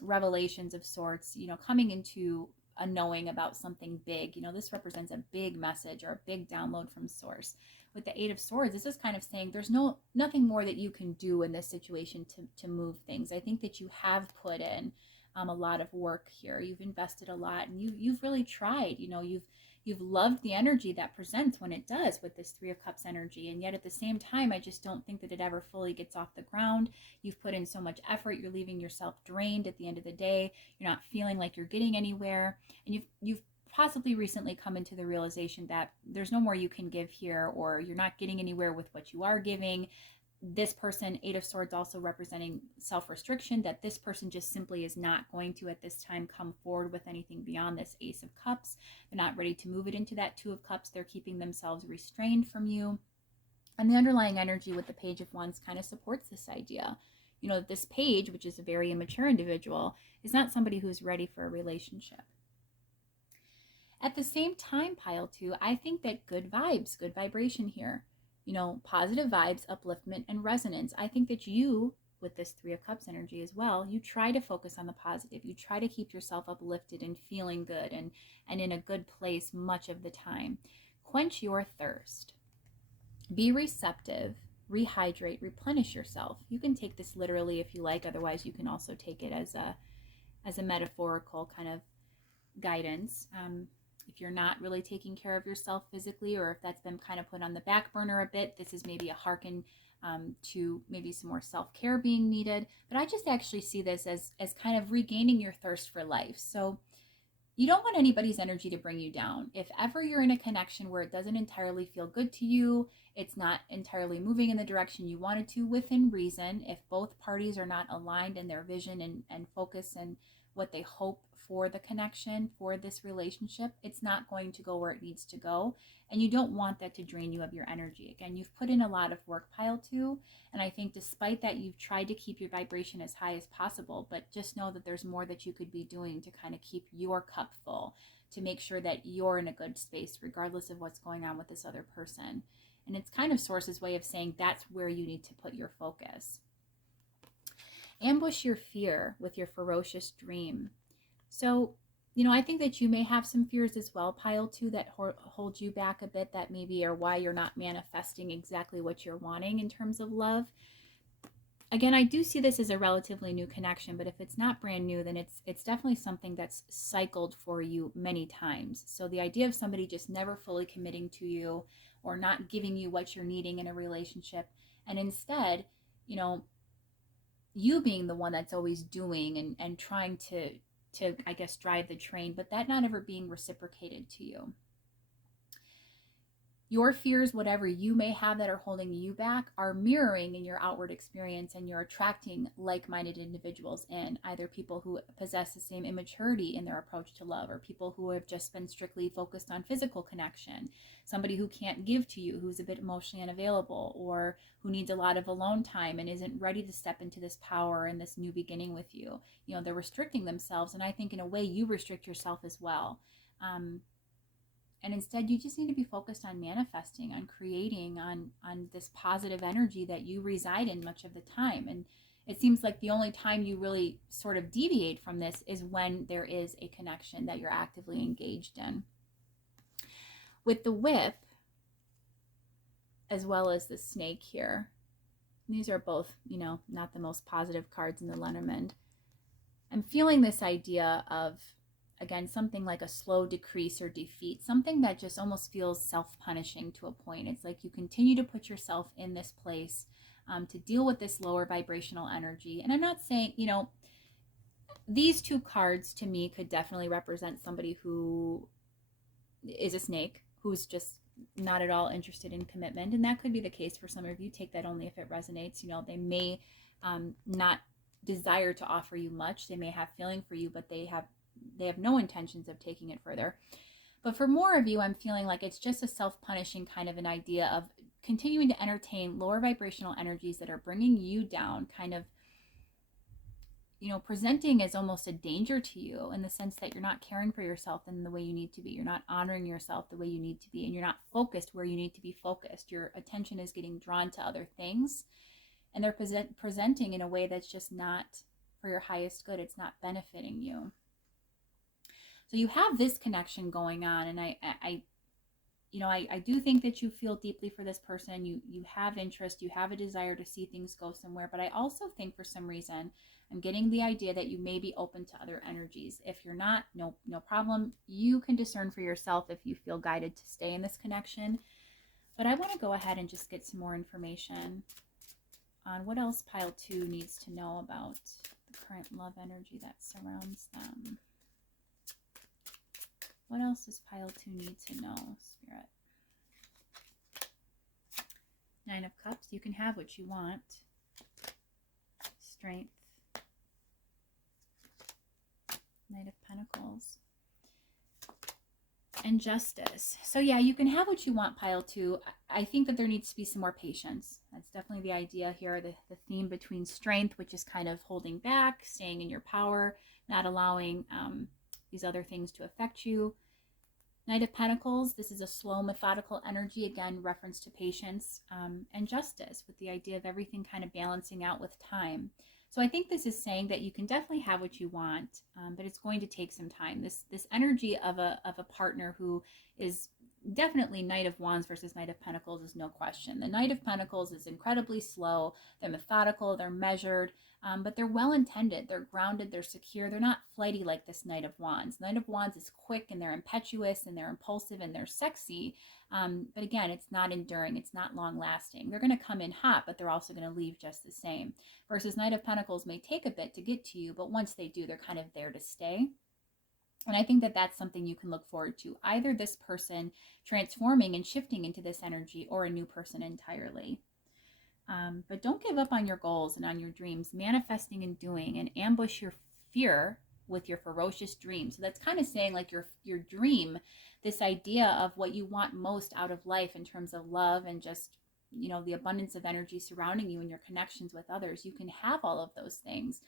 revelations of sorts, you know, coming into a knowing about something big, you know, this represents a big message or a big download from source. With the Eight of Swords, this is kind of saying there's nothing more that you can do in this situation to move things. I think that you have put in a lot of work here. You've invested a lot, and you've really tried. You know, you've loved the energy that presents when it does with this Three of Cups energy, and yet at the same time, I just don't think that it ever fully gets off the ground. You've put in so much effort. You're leaving yourself drained at the end of the day. You're not feeling like you're getting anywhere, and you've possibly recently come into the realization that there's no more you can give here, or you're not getting anywhere with what you are giving. This person, Eight of Swords, also representing self-restriction, that this person just simply is not going to at this time come forward with anything beyond this Ace of Cups. They're not ready to move it into that Two of Cups. They're keeping themselves restrained from you. And the underlying energy with the Page of Wands kind of supports this idea. You know, this page, which is a very immature individual, is not somebody who's ready for a relationship. At the same time, pile two, I think that good vibes, good vibration here, you know, positive vibes, upliftment, and resonance. I think that you, with this Three of Cups energy as well, you try to focus on the positive. You try to keep yourself uplifted and feeling good and in a good place much of the time. Quench your thirst. Be receptive, rehydrate, replenish yourself. You can take this literally if you like. Otherwise, you can also take it as a metaphorical kind of guidance. If you're not really taking care of yourself physically, or if that's been kind of put on the back burner a bit, this is maybe a hearken to maybe some more self-care being needed. But I just actually see this as kind of regaining your thirst for life. So, You don't want anybody's energy to bring you down. If ever you're in a connection where it doesn't entirely feel good to you, it's not entirely moving in the direction you wanted to within reason, if both parties are not aligned in their vision and focus and what they hope for the connection, for this relationship, it's not going to go where it needs to go. And you don't want that to drain you of your energy. Again, you've put in a lot of work, pile two. And I think despite that, you've tried to keep your vibration as high as possible, but just know that there's more that you could be doing to kind of keep your cup full, to make sure that you're in a good space, regardless of what's going on with this other person. And it's kind of Source's way of saying that's where you need to put your focus. Ambush your fear with your ferocious dream. So, I think that you may have some fears as well, pile two, that hold you back a bit, that maybe are why you're not manifesting exactly what you're wanting in terms of love. Again, I do see this as a relatively new connection, but if it's not brand new, then it's definitely something that's cycled for you many times. So the idea of somebody just never fully committing to you or not giving you what you're needing in a relationship, and instead, you being the one that's always doing and trying to I guess drive the train, but that not ever being reciprocated to you. Your fears, whatever you may have that are holding you back, are mirroring in your outward experience, and you're attracting like-minded individuals in, either people who possess the same immaturity in their approach to love, or people who have just been strictly focused on physical connection, somebody who can't give to you, who's a bit emotionally unavailable, or who needs a lot of alone time and isn't ready to step into this power and this new beginning with you. They're restricting themselves, and I think in a way you restrict yourself as well. And instead, you just need to be focused on manifesting, on creating, on this positive energy that you reside in much of the time. And it seems like the only time you really sort of deviate from this is when there is a connection that you're actively engaged in. With the whip, as well as the snake here, these are both, not the most positive cards in the Lenormand. I'm feeling this idea of, again, something like a slow decrease or defeat, something that just almost feels self-punishing to a point. It's like you continue to put yourself in this place to deal with this lower vibrational energy. And I'm not saying, these two cards to me could definitely represent somebody who is a snake, who's just not at all interested in commitment. And that could be the case for some of you. Take that only if it resonates. They may not desire to offer you much. They may have feeling for you, but they have no intentions of taking it further. But for more of you, I'm feeling like it's just a self-punishing kind of an idea of continuing to entertain lower vibrational energies that are bringing you down, kind of, presenting as almost a danger to you, in the sense that you're not caring for yourself in the way you need to be. You're not honoring yourself the way you need to be, and you're not focused where you need to be focused. Your attention is getting drawn to other things, and they're presenting in a way that's just not for your highest good. It's not benefiting you. So you have this connection going on, and I do think that you feel deeply for this person. You have interest, you have a desire to see things go somewhere, but I also think for some reason I'm getting the idea that you may be open to other energies. If you're not, no problem. You can discern for yourself if you feel guided to stay in this connection. But I want to go ahead and just get some more information on what else pile two needs to know about the current love energy that surrounds them. What else does pile two need to know, Spirit? Nine of Cups. You can have what you want. Strength. Knight of Pentacles. And Justice. So yeah, you can have what you want, pile two. I think that there needs to be some more patience. That's definitely the idea here. The theme between strength, which is kind of holding back, staying in your power, not allowing these other things to affect you. Knight of Pentacles, this is a slow, methodical energy, again, reference to patience, and justice, with the idea of everything kind of balancing out with time. So I think this is saying that you can definitely have what you want, but it's going to take some time. This energy of a partner who is definitely Knight of Wands versus Knight of Pentacles is no question. The Knight of Pentacles is incredibly slow. They're methodical, they're measured, but they're well-intended. They're grounded, they're secure. They're not flighty like this Knight of Wands. Knight of Wands is quick, and they're impetuous, and they're impulsive, and they're sexy. But again, it's not enduring. It's not long-lasting. They're going to come in hot, but they're also going to leave just the same. Versus Knight of Pentacles may take a bit to get to you, but once they do, they're kind of there to stay. And I think that that's something you can look forward to. Either this person transforming and shifting into this energy, or a new person entirely. But don't give up on your goals and on your dreams. Manifesting and doing, and ambush your fear with your ferocious dream. So that's kind of saying like your dream, this idea of what you want most out of life in terms of love and just, you know, the abundance of energy surrounding you and your connections with others. You can have all of those things.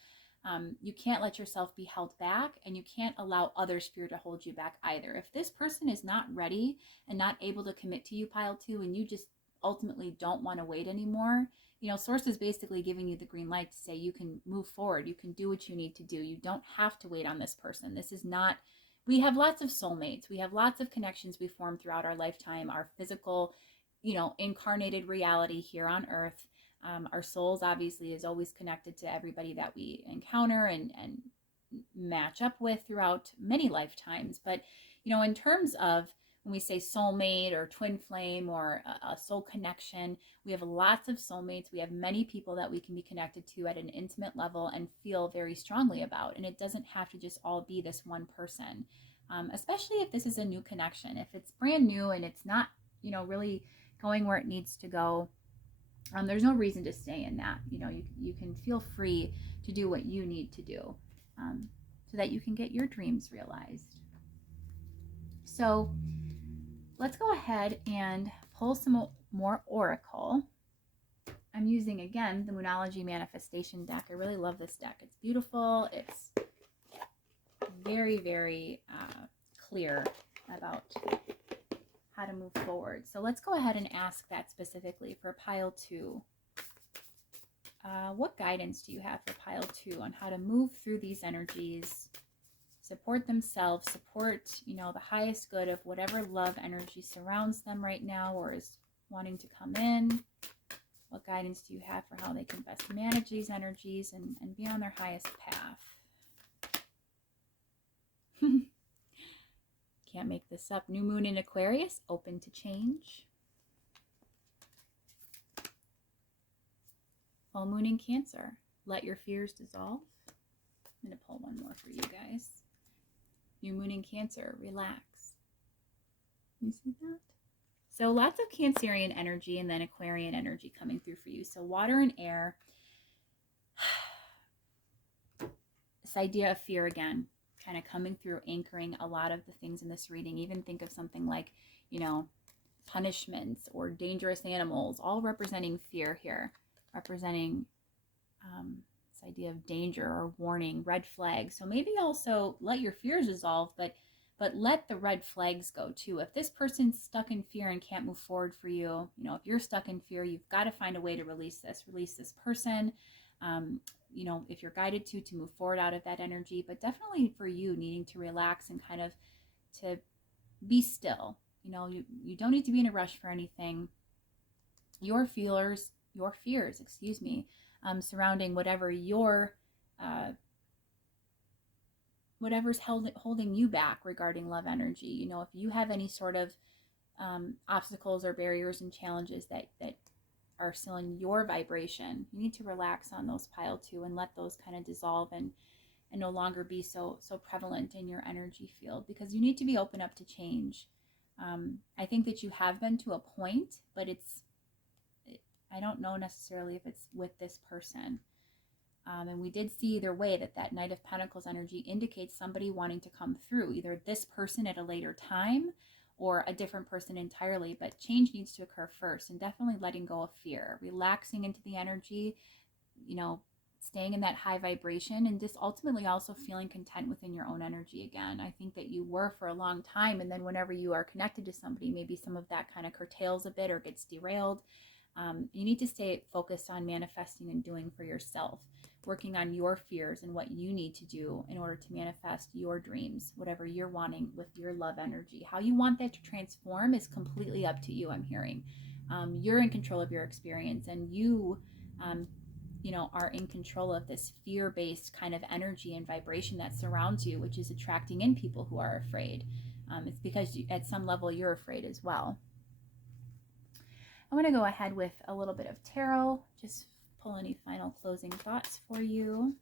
You can't let yourself be held back, and you can't allow others' fear to hold you back either. If this person is not ready and not able to commit to you, pile two, and you just ultimately don't want to wait anymore, you know, source is basically giving you the green light to say you can move forward. You can do what you need to do. You don't have to wait on this person. This is not, we have lots of soulmates. We have lots of connections we form throughout our lifetime, our physical, you know, incarnated reality here on earth. Our souls obviously is always connected to everybody that we encounter and match up with throughout many lifetimes. But, you know, in terms of when we say soulmate or twin flame or a soul connection, we have lots of soulmates. We have many people that we can be connected to at an intimate level and feel very strongly about. And it doesn't have to just all be this one person, especially if this is a new connection. If it's brand new and it's not, you know, really going where it needs to go, there's no reason to stay in that. You know, you can feel free to do what you need to do, so that you can get your dreams realized. So let's go ahead and pull some more oracle. I'm using, again, the Moonology manifestation deck. I really love this deck. It's beautiful. It's very, very clear about how to move forward. So let's go ahead and ask that specifically for pile two. What guidance do you have for pile two on how to move through these energies, support themselves, support, you know, the highest good of whatever love energy surrounds them right now or is wanting to come in? What guidance do you have for how they can best manage these energies and be on their highest path? Can't make this up. New moon in Aquarius, open to change. Full moon in Cancer, let your fears dissolve. I'm going to pull one more for you guys. New moon in Cancer, relax. You see that? So lots of Cancerian energy and then Aquarian energy coming through for you. So water and air. This idea of fear again, kind of coming through, anchoring a lot of the things in this reading. Even think of something like, you know, punishments or dangerous animals, all representing fear here, representing this idea of danger or warning, red flags. So maybe also let your fears dissolve, but let the red flags go too. If this person's stuck in fear and can't move forward for you, you know, if you're stuck in fear, you've got to find a way to release this person. You know, if you're guided to move forward out of that energy, but definitely for you needing to relax and kind of to be still. You know, you don't need to be in a rush for anything. Your fears, surrounding whatever whatever's holding you back regarding love energy. You know, if you have any sort of obstacles or barriers and challenges that are still in your vibration, you need to relax on those pile two and let those kind of dissolve and no longer be so prevalent in your energy field, because you need to be open up to change. I think that you have been to a point, but I don't know necessarily if it's with this person. And we did see either way that Knight of Pentacles energy indicates somebody wanting to come through, either this person at a later time or a different person entirely. But change needs to occur first, and definitely letting go of fear, relaxing into the energy, you know, staying in that high vibration, and just ultimately also feeling content within your own energy again. I think that you were for a long time, and then whenever you are connected to somebody, maybe some of that kind of curtails a bit or gets derailed. You need to stay focused on manifesting and doing for yourself, working on your fears and what you need to do in order to manifest your dreams, whatever you're wanting with your love energy. How you want that to transform is completely up to you, I'm hearing. You're in control of your experience, and you know, are in control of this fear-based kind of energy and vibration that surrounds you, which is attracting in people who are afraid. It's because at some level you're afraid as well. I'm going to go ahead with a little bit of tarot, just pull any final closing thoughts for you.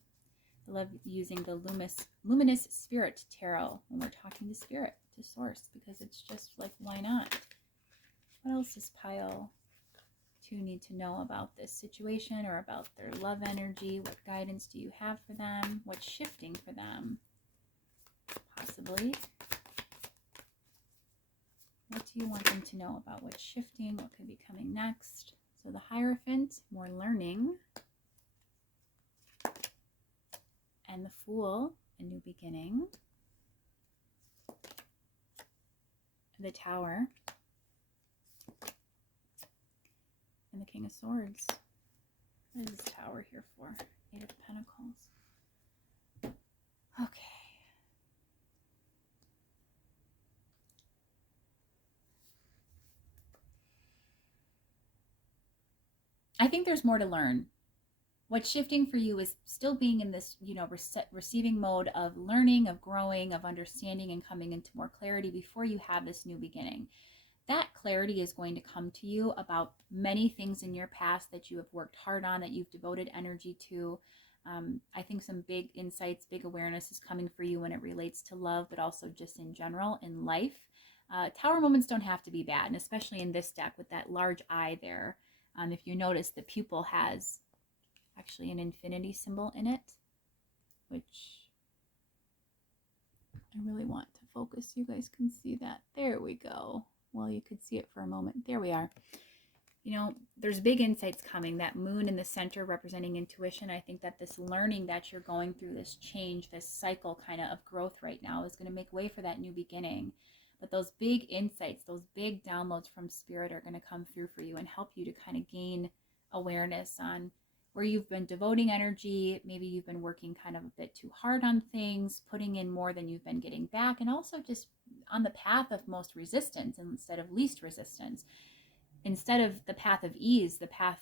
I love using the Luminous Spirit Tarot when we're talking to Spirit, to Source, because it's just like, why not? What else does pile 2 need to know about this situation or about their love energy? What guidance do you have for them? What's shifting for them? Possibly. What do you want them to know about what's shifting? What could be coming next? So the Hierophant, more learning. And the Fool, a new beginning. The Tower. And the King of Swords. What is this Tower here for? 8 of Pentacles. Okay. I think there's more to learn. What's shifting for you is still being in this, receiving mode of learning, of growing, of understanding, and coming into more clarity before you have this new beginning. That clarity is going to come to you about many things in your past that you have worked hard on, that you've devoted energy to. I think some big insights, big awareness is coming for you when it relates to love, but also just in general in life. Tower moments don't have to be bad, and especially in this deck with that large eye there. If you notice, the pupil has actually an infinity symbol in it, which I really want to focus. You guys can see that. There we go. Well, you could see it for a moment. There we are. There's big insights coming. That moon in the center representing intuition. I think that this learning that you're going through, this change, this cycle kind of growth right now is going to make way for that new beginning. But those big insights, those big downloads from Spirit are going to come through for you and help you to kind of gain awareness on where you've been devoting energy. Maybe you've been working kind of a bit too hard on things, putting in more than you've been getting back, and also just on the path of most resistance instead of least resistance. Instead of the path of ease, the path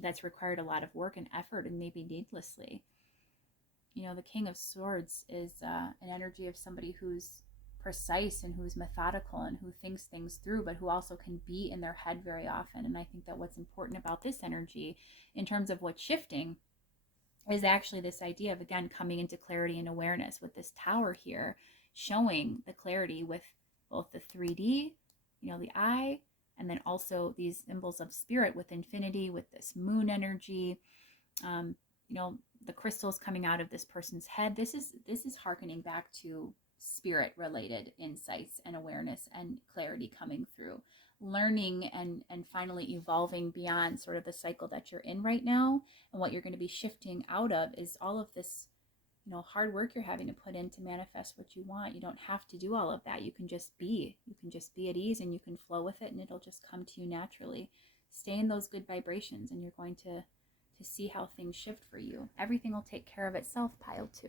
that's required a lot of work and effort and maybe needlessly. The King of Swords is an energy of somebody who's precise and who's methodical and who thinks things through, but who also can be in their head very often. And I think that what's important about this energy in terms of what's shifting is actually this idea of, again, coming into clarity and awareness with this Tower here, showing the clarity with both the 3D, the eye, and then also these symbols of Spirit with infinity, with this moon energy, the crystals coming out of this person's head. This is hearkening back to Spirit related insights and awareness and clarity coming through, learning and finally evolving beyond sort of the cycle that you're in right now. And what you're going to be shifting out of is all of this hard work you're having to put in to manifest what you want. You don't have to do all of that. You can just be at ease, and you can flow with it, and it'll just come to you naturally. Stay in those good vibrations, and you're going to see how things shift for you. Everything will take care of itself, pile 2.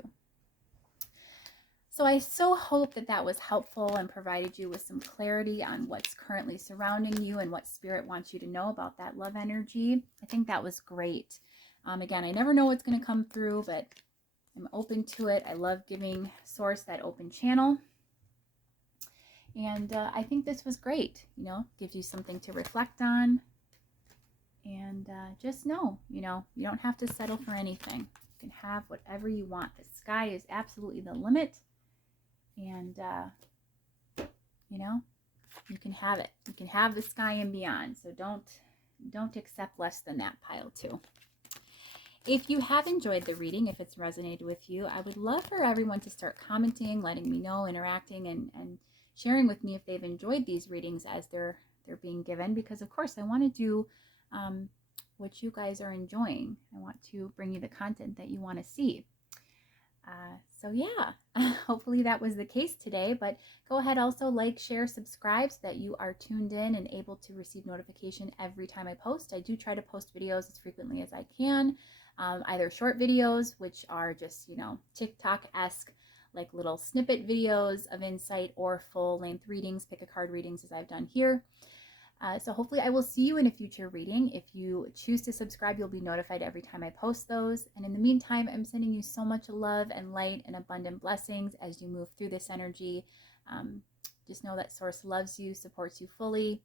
So I so hope that was helpful and provided you with some clarity on what's currently surrounding you and what Spirit wants you to know about that love energy. I think that was great. Again, I never know what's going to come through, but I'm open to it. I love giving Source that open channel. And I think this was great. Gives you something to reflect on. And just know, you don't have to settle for anything. You can have whatever you want. The sky is absolutely the limit. And, you can have it. You can have the sky and beyond. So don't accept less than that, pile 2. If you have enjoyed the reading, if it's resonated with you, I would love for everyone to start commenting, letting me know, interacting, and sharing with me if they've enjoyed these readings as they're being given. Because, of course, I want to do what you guys are enjoying. I want to bring you the content that you want to see. So yeah, hopefully that was the case today, but go ahead, also like, share, subscribe so that you are tuned in and able to receive notification every time I post. I do try to post videos as frequently as I can, either short videos, which are just, TikTok-esque, like little snippet videos of insight, or full-length readings, pick a card readings as I've done here. So hopefully I will see you in a future reading. If you choose to subscribe, you'll be notified every time I post those. And in the meantime, I'm sending you so much love and light and abundant blessings as you move through this energy. Just know that Source loves you, supports you fully.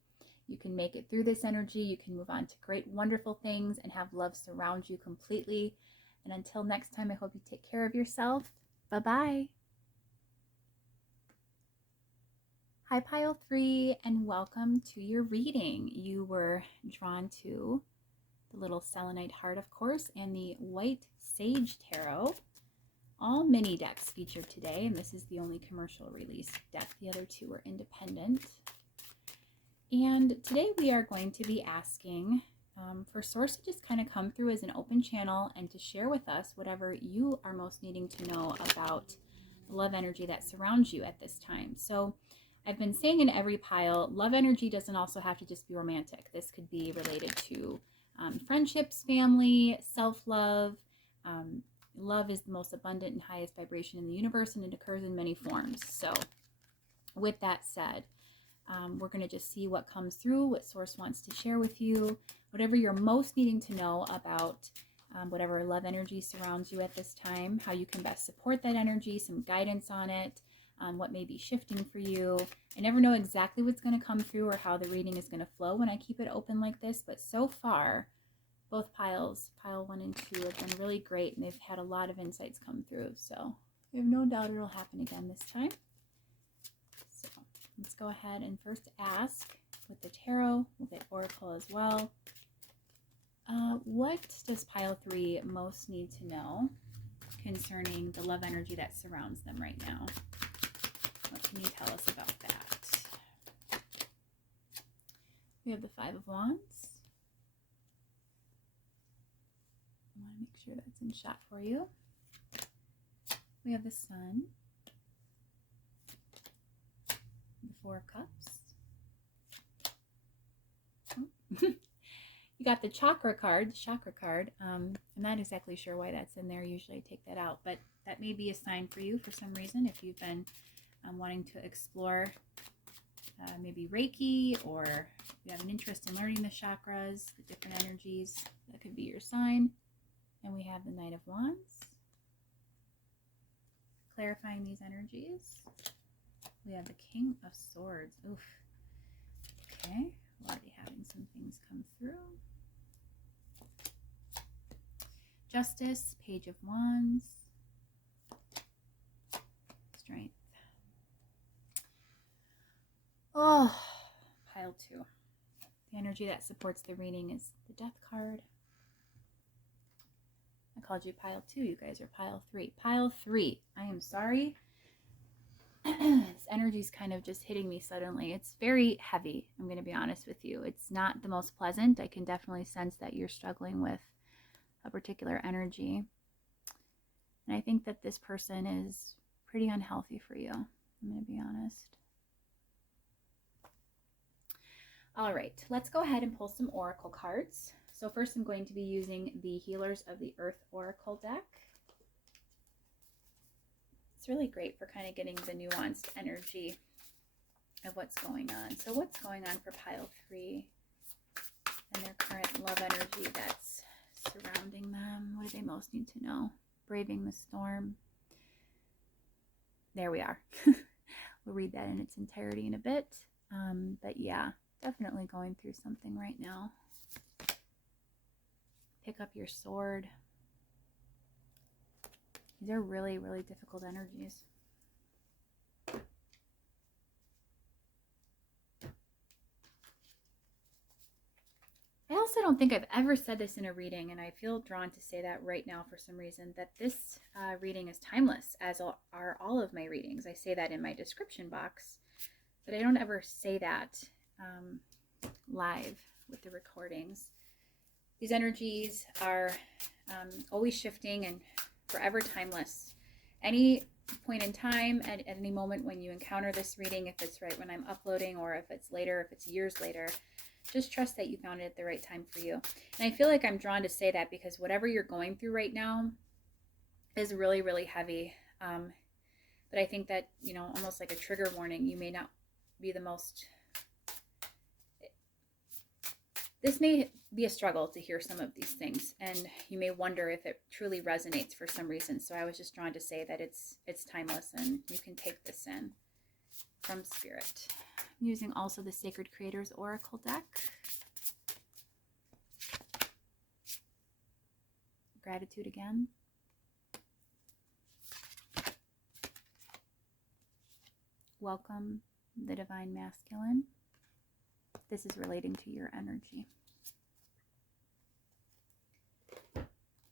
You can make it through this energy. You can move on to great, wonderful things and have love surround you completely. And until next time, I hope you take care of yourself. Bye-bye. Hi, Pile 3, and welcome to your reading. You were drawn to the little selenite heart, of course, and the white sage tarot. All mini decks featured today, and this is the only commercial release deck. The other two are independent. And today we are going to be asking for Source to just kind of come through as an open channel and to share with us whatever you are most needing to know about the love energy that surrounds you at this time. So I've been saying in every pile, love energy doesn't also have to just be romantic. This could be related to friendships, family, self-love. Love is the most abundant and highest vibration in the universe, and it occurs in many forms. So with that said, we're going to just see what comes through, what Source wants to share with you, whatever you're most needing to know about whatever love energy surrounds you at this time, how you can best support that energy, some guidance on it, what may be shifting for you. I never know exactly what's going to come through or how the reading is going to flow when I keep it open like this, but so far, both piles, pile 1 and 2, have been really great, and they've had a lot of insights come through, so I have no doubt it'll happen again this time. So let's go ahead and first ask with the tarot, with the oracle as well. What does pile 3 most need to know concerning the love energy that surrounds them right now? What can you tell us about that? We have the 5 of Wands. I want to make sure that's in shot for you. We have the Sun. The 4 of Cups. You got the chakra card, I'm not exactly sure why that's in there. Usually I take that out, but that may be a sign for you for some reason if you've been wanting to explore maybe Reiki, or you have an interest in learning the chakras, the different energies. That could be your sign. And we have the Knight of Wands, clarifying these energies. We have the King of Swords. Oof. Okay, we're already having some things come through. Justice, Page of Wands, Strength. Oh, pile 2. The energy that supports the reading is the Death card. I called you pile 2. You guys are pile 3. Pile 3. I am sorry. This energy is kind of just hitting me suddenly. It's very heavy, I'm going to be honest with you. It's not the most pleasant. I can definitely sense that you're struggling with a particular energy. And I think that this person is pretty unhealthy for you. I'm going to be honest. All right, let's go ahead and pull some oracle cards. So first I'm going to be using the Healers of the Earth Oracle deck. It's really great for kind of getting the nuanced energy of what's going on. So what's going on for pile 3 and their current love energy that's surrounding them? What do they most need to know? Braving the storm. There we are. We'll read that in its entirety in a bit. But yeah, definitely going through something right now. Pick up your sword. These are really, really difficult energies. I also don't think I've ever said this in a reading, and I feel drawn to say that right now for some reason, that this reading is timeless, as are all of my readings. I say that in my description box, but I don't ever say that live with the recordings. These energies are always shifting and forever timeless. Any point in time, at any moment when you encounter this reading, if it's right when I'm uploading or if it's later, if it's years later, just trust that you found it at the right time for you. And I feel like I'm drawn to say that because whatever you're going through right now is really, really heavy. But I think that, you know, almost like a trigger warning, you may not be the most... This may be a struggle to hear some of these things, and you may wonder if it truly resonates for some reason. So I was just drawn to say that it's timeless, and you can take this in from Spirit. I'm using also the Sacred Creators Oracle deck. Gratitude again. welcome the Divine Masculine. This is relating to your energy. I'm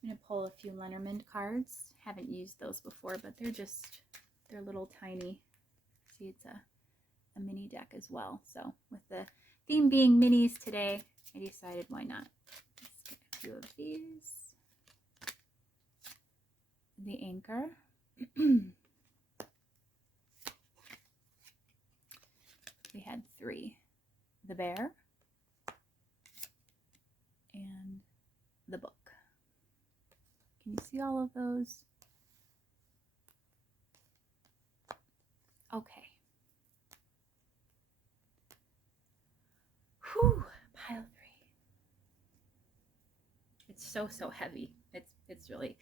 going to pull a few Lenormand cards. Haven't used those before, but they're little tiny. See, it's a mini deck as well. So with the theme being minis today, I decided why not. Let's get a few of these. The anchor. We had 3. The bear and the book. Can you see all of those? Okay. Whew, pile 3. It's so heavy. It's really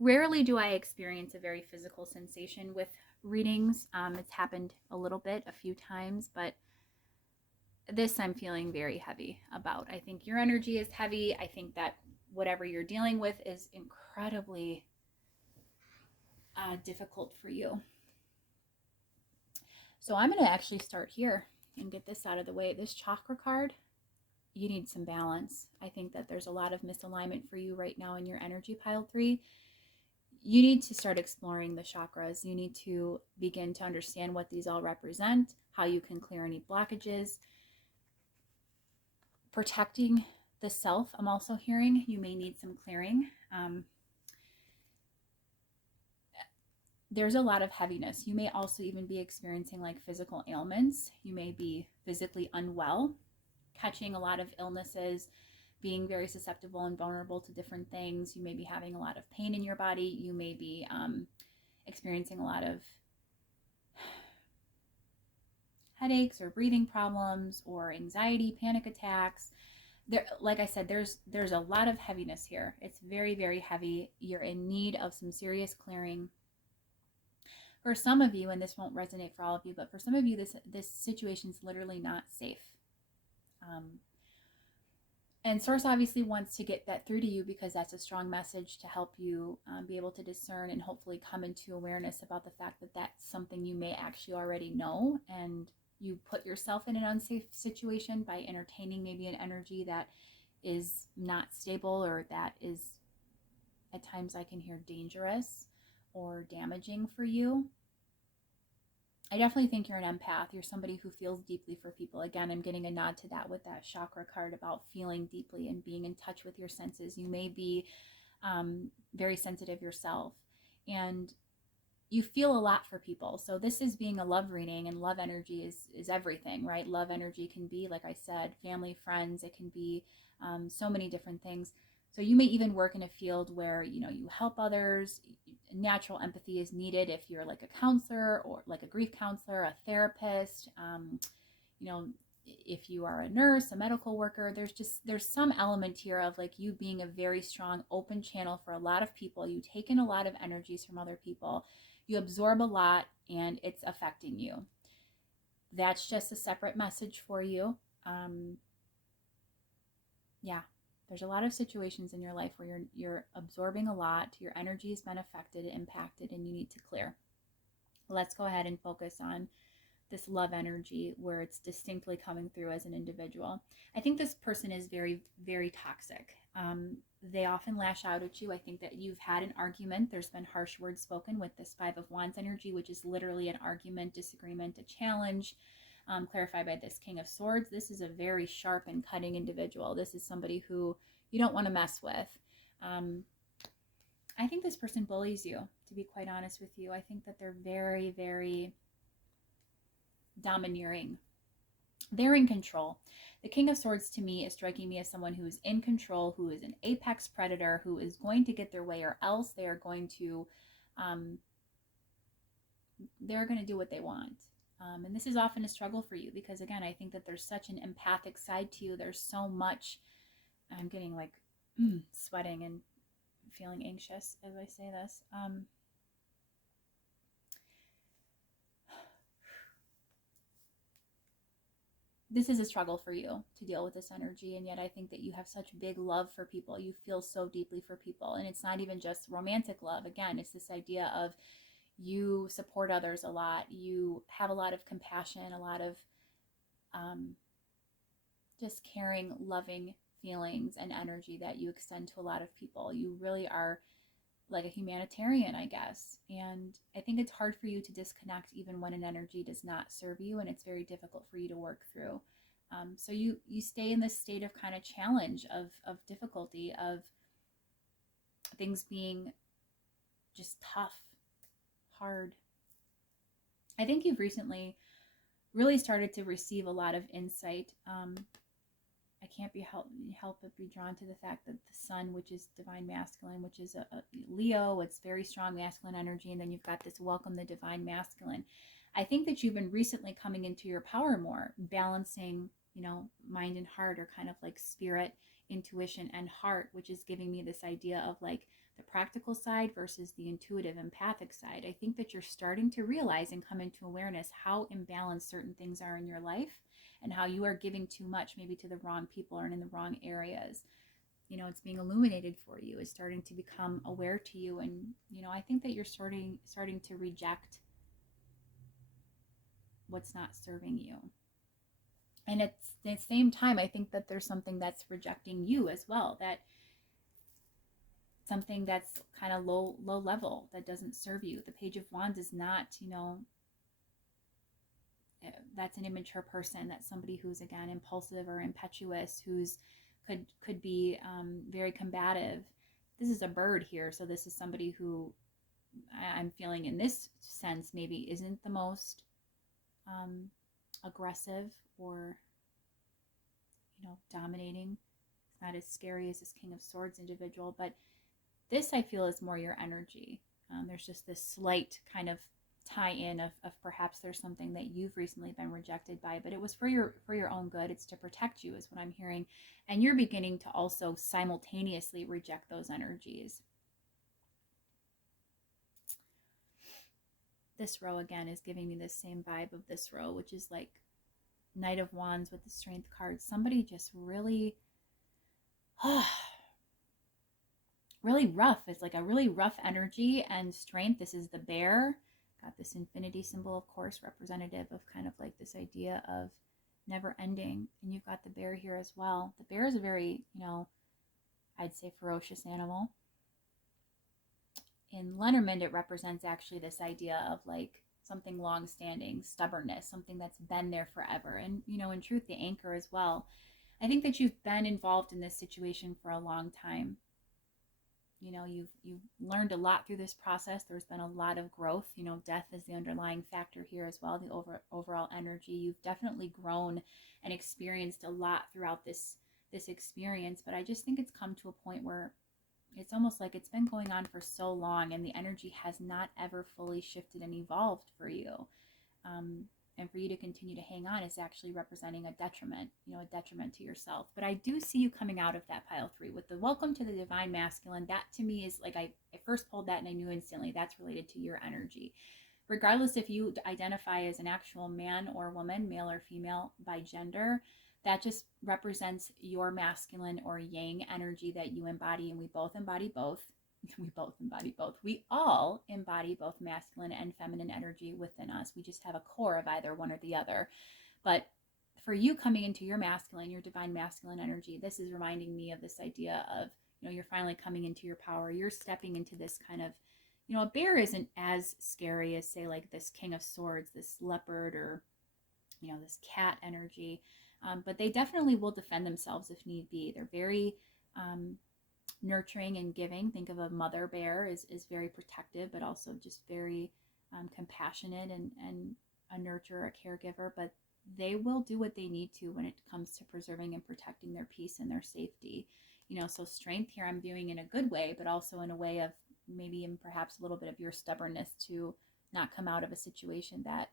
rarely do I experience a very physical sensation with readings. It's happened a little bit, a few times, but this I'm feeling very heavy about. I think your energy is heavy. I think that whatever you're dealing with is incredibly difficult for you. So I'm going to actually start here and get this out of the way. This chakra card, you need some balance. I think that there's a lot of misalignment for you right now in your energy, pile 3. You need to start exploring the chakras. You need to begin to understand what these all represent, how you can clear any blockages. Protecting the self, I'm also hearing you may need some clearing. There's a lot of heaviness. You may also even be experiencing like physical ailments. You may be physically unwell, catching a lot of illnesses, being very susceptible and vulnerable to different things. You may be having a lot of pain in your body. You may be experiencing a lot of headaches or breathing problems or anxiety, panic attacks. There, like I said, there's a lot of heaviness here. It's very heavy. You're in need of some serious clearing. For some of you, and this won't resonate for all of you, but for some of you, this situation is literally not safe. And Source obviously wants to get that through to you because that's a strong message to help you be able to discern and hopefully come into awareness about the fact that that's something you may actually already know, and you put yourself in an unsafe situation by entertaining maybe an energy that is not stable or that is, at times I can hear, dangerous or damaging for you. I definitely think you're an empath. You're somebody who feels deeply for people. Again, I'm getting a nod to that with that chakra card about feeling deeply and being in touch with your senses. You may be very sensitive yourself, and you feel a lot for people. So this is being a love reading, and love energy is everything, right? Love energy can be, like I said, family, friends. It can be so many different things. So you may even work in a field where, you know, you help others. Natural empathy is needed if you're like a counselor or like a grief counselor, a therapist, you know, if you are a nurse, a medical worker. There's some element here of like you being a very strong open channel for a lot of people. You take in a lot of energies from other people. You absorb a lot and it's affecting you. That's just a separate message for you. Yeah. There's a lot of situations in your life where you're absorbing a lot, your energy has been affected, impacted, and you need to clear. Let's go ahead and focus on this love energy where it's distinctly coming through as an individual. I think this person is very toxic. They often lash out at you. I think that you've had an argument. There's been harsh words spoken with this 5 of Wands energy, which is literally an argument, disagreement, a challenge. Clarified by this King of Swords. This is a very sharp and cutting individual. This is somebody who you don't want to mess with. I think this person bullies you, to be quite honest with you. I think that they're very domineering. They're in control. The King of Swords to me is striking me as someone who is in control, who is an apex predator, who is going to get their way, or else they are going to do what they want. And this is often a struggle for you because, again, I think that there's such an empathic side to you. There's so much. I'm getting like sweating and feeling anxious as I say this. This is a struggle for you to deal with this energy, and yet I think that you have such big love for people. You feel so deeply for people, and it's not even just romantic love. Again, it's this idea of You support others a lot. You have a lot of compassion, a lot of just caring, loving feelings and energy that you extend to a lot of people. You really are like a humanitarian, I guess. And I think it's hard for you to disconnect even when an energy does not serve you, and it's very difficult for you to work through. So you stay in this state of kind of challenge, of difficulty, of things being just tough, hard. I think you've recently really started to receive a lot of insight. I can't help but be drawn to the fact that the sun, which is divine masculine, which is a Leo, it's very strong masculine energy, and then you've got this welcome the divine masculine. I think that you've been recently coming into your power more, balancing, mind and heart, or kind of like spirit, intuition, and heart, which is giving me this idea of like the practical side versus the intuitive, empathic side. I think that you're starting to realize and come into awareness how imbalanced certain things are in your life, and how you are giving too much maybe to the wrong people or in the wrong areas. It's being illuminated for you, is starting to become aware to you. And I think that you're starting to reject what's not serving you. And at the same time, I think that there's something that's rejecting you as well, that something that's kind of low level, that doesn't serve you. The Page of Wands is not, that's an immature person. That's somebody who's, again, impulsive or impetuous, who's could be very combative. This is a bird here, so this is somebody who I'm feeling in this sense maybe isn't the most aggressive or dominating. It's not as scary as this King of Swords individual, but this I feel is more your energy. There's just this slight kind of tie-in of perhaps there's something that you've recently been rejected by, but it was for your own good. It's to protect you, is what I'm hearing. And you're beginning to also simultaneously reject those energies. This row again is giving me this same vibe of this row, which is like Knight of Wands with the Strength card. Somebody just really really rough. It's like a really rough energy and strength. This is the bear. Got this infinity symbol, of course, representative of kind of like this idea of never ending. And you've got the bear here as well. The bear is a very, I'd say ferocious animal. In Lenormand, it represents actually this idea of like something long-standing, stubbornness, something that's been there forever. And, in truth, the anchor as well. I think that you've been involved in this situation for a long time. You've learned a lot through this process. There's been a lot of growth. Death is the underlying factor here as well, the overall energy. You've definitely grown and experienced a lot throughout this experience, but I just think it's come to a point where it's almost like it's been going on for so long and the energy has not ever fully shifted and evolved for you. And for you to continue to hang on is actually representing a detriment, a detriment to yourself. But I do see you coming out of that pile 3 with the welcome to the divine masculine. That to me is like, I first pulled that and I knew instantly that's related to your energy. Regardless if you identify as an actual man or woman, male or female by gender, that just represents your masculine or yang energy that you embody. And we both embody both. We all embody both masculine and feminine energy within us. We just have a core of either one or the other. But for you coming into your masculine, your divine masculine energy, this is reminding me of this idea of, you're finally coming into your power. You're stepping into this kind of, a bear isn't as scary as, say, like this King of Swords, this leopard, or, this cat energy. But they definitely will defend themselves if need be. They're very nurturing and giving. Think of a mother bear is very protective, but also just very compassionate and a nurturer, a caregiver. But they will do what they need to when it comes to preserving and protecting their peace and their safety. So strength here I'm viewing in a good way, but also in a way of maybe and perhaps a little bit of your stubbornness to not come out of a situation that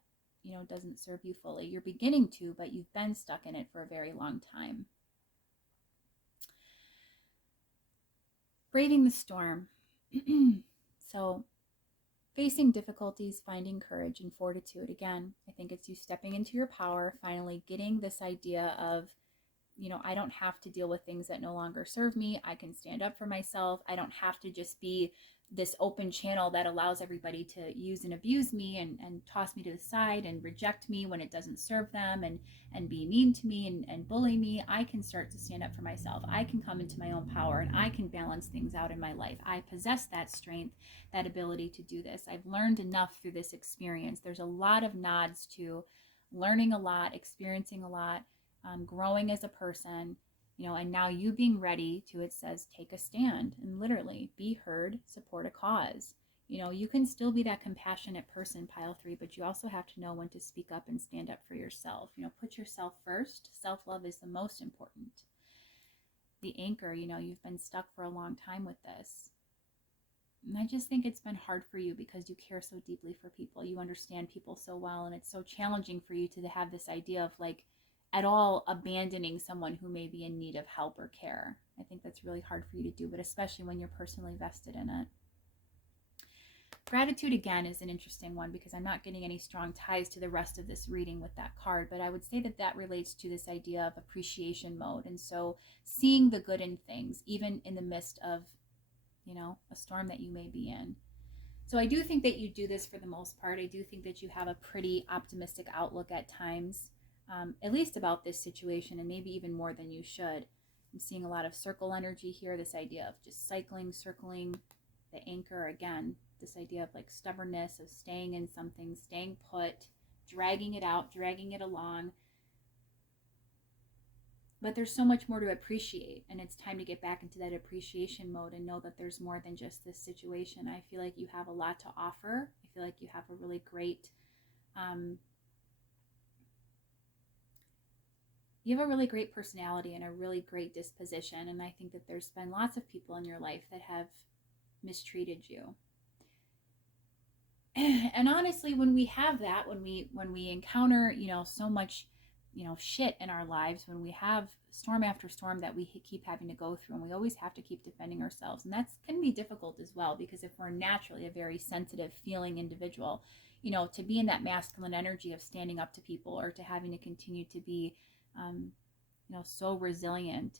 doesn't serve you fully. You're beginning to, but you've been stuck in it for a very long time. Braving the storm. So facing difficulties, finding courage and fortitude. Again, I think it's you stepping into your power, finally getting this idea of, I don't have to deal with things that no longer serve me. I can stand up for myself. I don't have to just be this open channel that allows everybody to use and abuse me and toss me to the side and reject me when it doesn't serve them and be mean to me and bully me. I can start to stand up for myself. I can come into my own power and I can balance things out in my life. I possess that strength, that ability to do this. I've learned enough through this experience. There's a lot of nods to learning a lot, experiencing a lot, growing as a person, and now you being ready to, it says, take a stand and literally be heard, support a cause. You can still be that compassionate person, pile 3, but you also have to know when to speak up and stand up for yourself. Put yourself first. Self-love is the most important. The anchor, you've been stuck for a long time with this. And I just think it's been hard for you because you care so deeply for people. You understand people so well, and it's so challenging for you to have this idea of like at all abandoning someone who may be in need of help or care. I think that's really hard for you to do, but especially when you're personally vested in it. Gratitude, again, is an interesting one because I'm not getting any strong ties to the rest of this reading with that card, but I would say that that relates to this idea of appreciation mode. And so seeing the good in things, even in the midst of, a storm that you may be in. So I do think that you do this for the most part. I do think that you have a pretty optimistic outlook at times, at least about this situation, and maybe even more than you should. I'm seeing a lot of circle energy here, this idea of just cycling, circling, the anchor, again, this idea of like stubbornness, of staying in something, staying put, dragging it out, dragging it along. But there's so much more to appreciate, and it's time to get back into that appreciation mode and know that there's more than just this situation. I feel like you have a lot to offer. I feel like you have a really great personality and a really great disposition, and I think that there's been lots of people in your life that have mistreated you. And honestly, when we have that, when we encounter, so much, shit in our lives, when we have storm after storm that we keep having to go through, and we always have to keep defending ourselves, and that's can be difficult as well, because if we're naturally a very sensitive feeling individual, to be in that masculine energy of standing up to people, or to having to continue to be so resilient,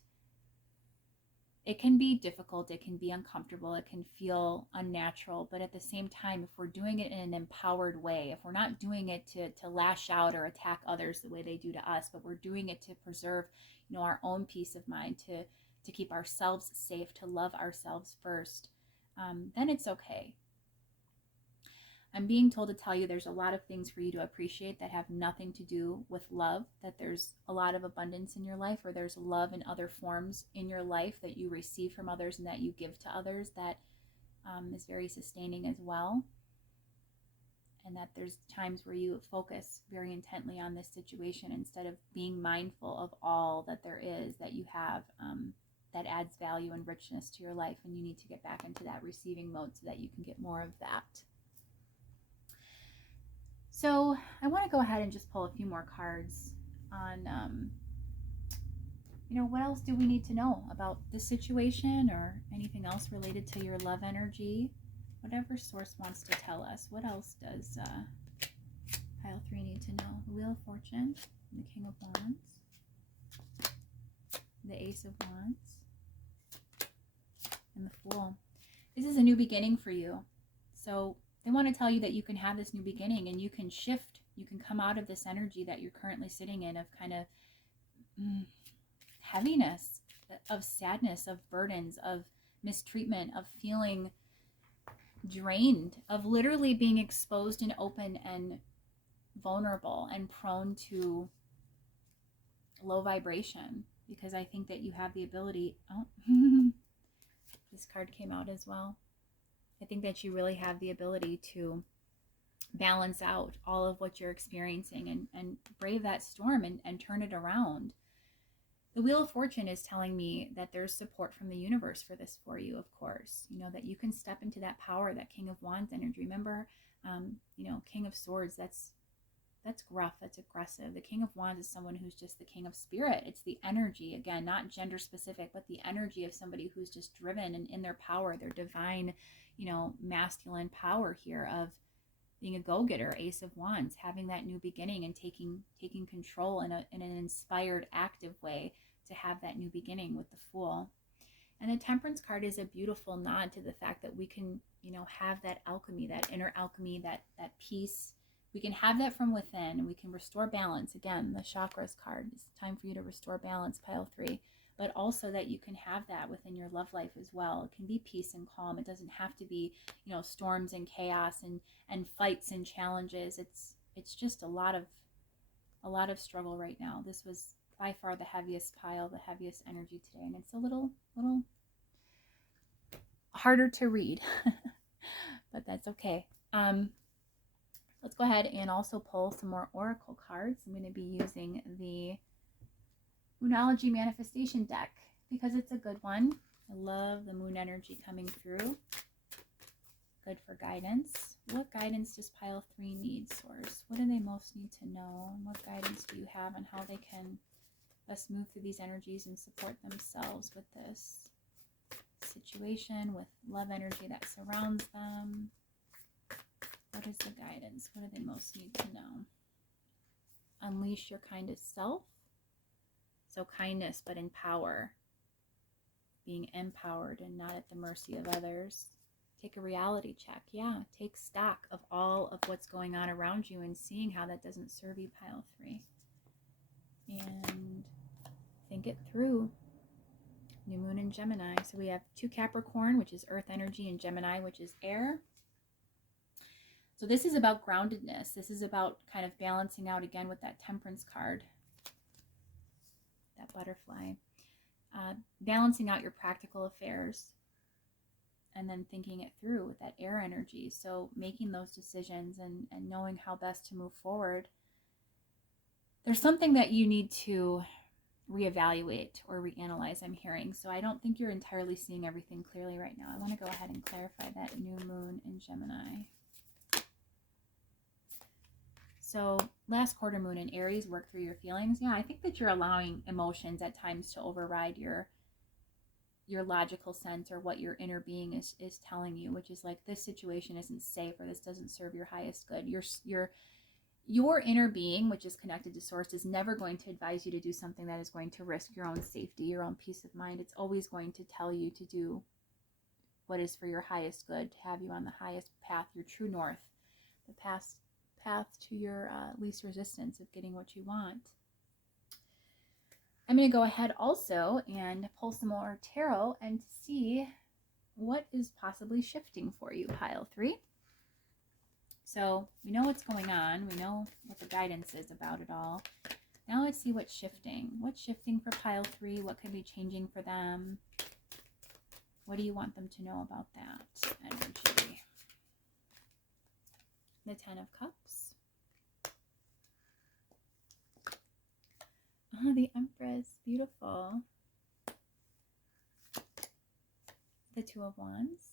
it can be difficult, it can be uncomfortable, it can feel unnatural. But at the same time, if we're doing it in an empowered way, if we're not doing it to lash out or attack others the way they do to us, but we're doing it to preserve, our own peace of mind, to keep ourselves safe, to love ourselves first, then it's okay. I'm being told to tell you there's a lot of things for you to appreciate that have nothing to do with love, that there's a lot of abundance in your life, or there's love in other forms in your life that you receive from others and that you give to others that is very sustaining as well. And that there's times where you focus very intently on this situation instead of being mindful of all that there is that you have that adds value and richness to your life. And you need to get back into that receiving mode so that you can get more of that. So I want to go ahead and just pull a few more cards on, what else do we need to know about this situation or anything else related to your love energy? Whatever source wants to tell us. What else does pile 3 need to know? The Wheel of Fortune, the King of Wands, the Ace of Wands, and the Fool. This is a new beginning for you. So they want to tell you that you can have this new beginning and you can shift. You can come out of this energy that you're currently sitting in of kind of heaviness, of sadness, of burdens, of mistreatment, of feeling drained, of literally being exposed and open and vulnerable and prone to low vibration. Because I think that you have the ability. Oh, this card came out as well. I think that you really have the ability to balance out all of what you're experiencing and brave that storm and turn it around. The Wheel of Fortune is telling me that there's support from the universe for this for you, of course. That you can step into that power, that King of Wands energy. Remember, King of Swords, that's gruff, that's aggressive. The King of Wands is someone who's just the king of spirit. It's the energy, again, not gender specific, but the energy of somebody who's just driven and in their power, their divine, masculine power here of being a go-getter, Ace of Wands, having that new beginning and taking control in an inspired, active way to have that new beginning with the Fool. And the Temperance card is a beautiful nod to the fact that we can, you know, have that alchemy, that inner alchemy, that peace. We can have that from within, and we can restore balance. Again, the chakras card, it's time for you to restore balance, pile 3. But also that you can have that within your love life as well. It can be peace and calm. It doesn't have to be, you know, storms and chaos and fights and challenges. It's just a lot of struggle right now. This was by far the heaviest pile, the heaviest energy today, and it's a little harder to read, but that's okay. Let's go ahead and also pull some more oracle cards. I'm going to be using the Moonology manifestation deck because it's a good one. I love the moon energy coming through. Good for guidance. What guidance does pile 3 need, Source? What do they most need to know? What guidance do you have on how they can best move through these energies and support themselves with this situation, with love energy that surrounds them? What is the guidance? What do they most need to know? Unleash your kindest self. So kindness, but in power. Being empowered and not at the mercy of others. Take a reality check. Yeah, take stock of all of what's going on around you and seeing how that doesn't serve you, pile 3. And think it through. New moon in Gemini. So we have 2 Capricorn, which is earth energy, and Gemini, which is air. So this is about groundedness. This is about kind of balancing out again with that Temperance card, that butterfly. Balancing out your practical affairs and then thinking it through with that air energy. So making those decisions and knowing how best to move forward. There's something that you need to reevaluate or reanalyze, I'm hearing. So I don't think you're entirely seeing everything clearly right now. I want to go ahead and clarify that new moon in Gemini. So last quarter moon in Aries, work through your feelings. Yeah, I think that you're allowing emotions at times to override your logical sense or what your inner being is telling you, which is like, this situation isn't safe or this doesn't serve your highest good. Your inner being, which is connected to Source, is never going to advise you to do something that is going to risk your own safety, your own peace of mind. It's always going to tell you to do what is for your highest good, to have you on the highest path, your true north, the path to your least resistance of getting what you want. I'm going to go ahead also and pull some more tarot and see what is possibly shifting for you, pile 3. So we know what's going on. We know what the guidance is about it all. Now let's see what's shifting. What's shifting for pile 3? What could be changing for them? What do you want them to know about that energy? The 10 of Cups. Oh, the Empress. Beautiful. The 2 of Wands.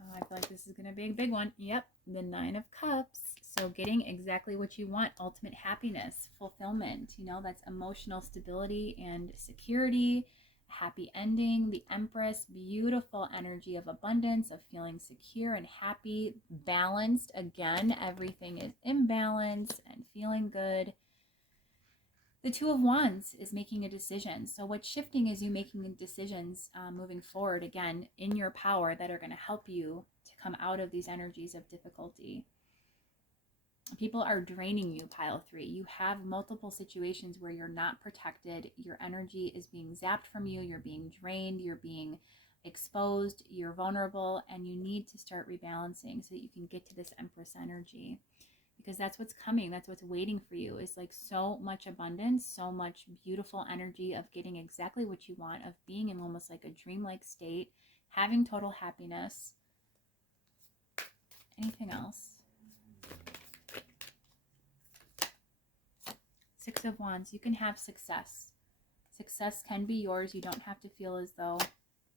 Oh, I feel like this is going to be a big one. Yep, the 9 of Cups. So getting exactly what you want, ultimate happiness, fulfillment. You know, that's emotional stability and security, happy ending. The Empress, beautiful energy of abundance, of feeling secure and happy, balanced. Again, everything is in balance and feeling good. The 2 of Wands is making a decision. So what's shifting is you making decisions moving forward, again, in your power, that are going to help you to come out of these energies of difficulty. People are draining you, pile 3. You have multiple situations where you're not protected. Your energy is being zapped from you. You're being drained. You're being exposed. You're vulnerable. And you need to start rebalancing so that you can get to this Empress energy. Because that's what's coming. That's what's waiting for you. Is like so much abundance, so much beautiful energy of getting exactly what you want, of being in almost like a dreamlike state, having total happiness. Anything else? 6 of Wands. You can have success. Success can be yours. You don't have to feel as though,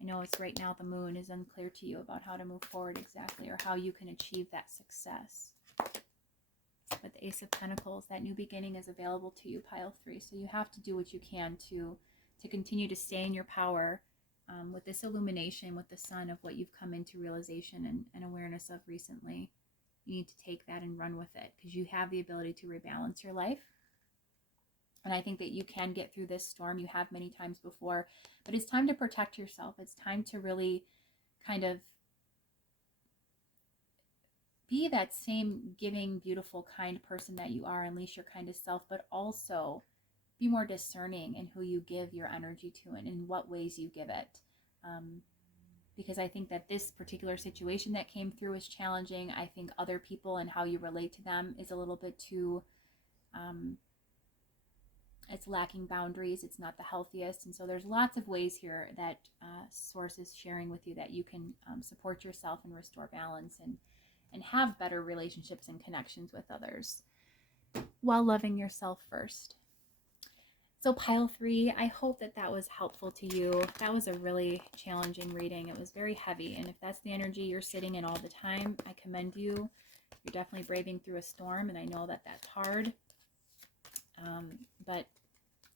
I know it's right now the moon is unclear to you about how to move forward exactly, or how you can achieve that success. But the Ace of Pentacles, that new beginning is available to you, pile 3. So you have to do what you can to continue to stay in your power with this illumination, with the sun of what you've come into realization and awareness of recently. You need to take that and run with it, because you have the ability to rebalance your life. And I think that you can get through this storm. You have many times before, but it's time to protect yourself. It's time to really kind of be that same giving, beautiful, kind person that you are. Unleash your kindest self, but also be more discerning in who you give your energy to and in what ways you give it. Because I think that this particular situation that came through is challenging. I think other people and how you relate to them is a little bit too, it's lacking boundaries. It's not the healthiest. And so there's lots of ways here that Source is sharing with you that you can support yourself and restore balance and have better relationships and connections with others while loving yourself first. So pile 3, I hope that that was helpful to you. That was a really challenging reading. It was very heavy. And if that's the energy you're sitting in all the time, I commend you. You're definitely braving through a storm, and I know that that's hard. But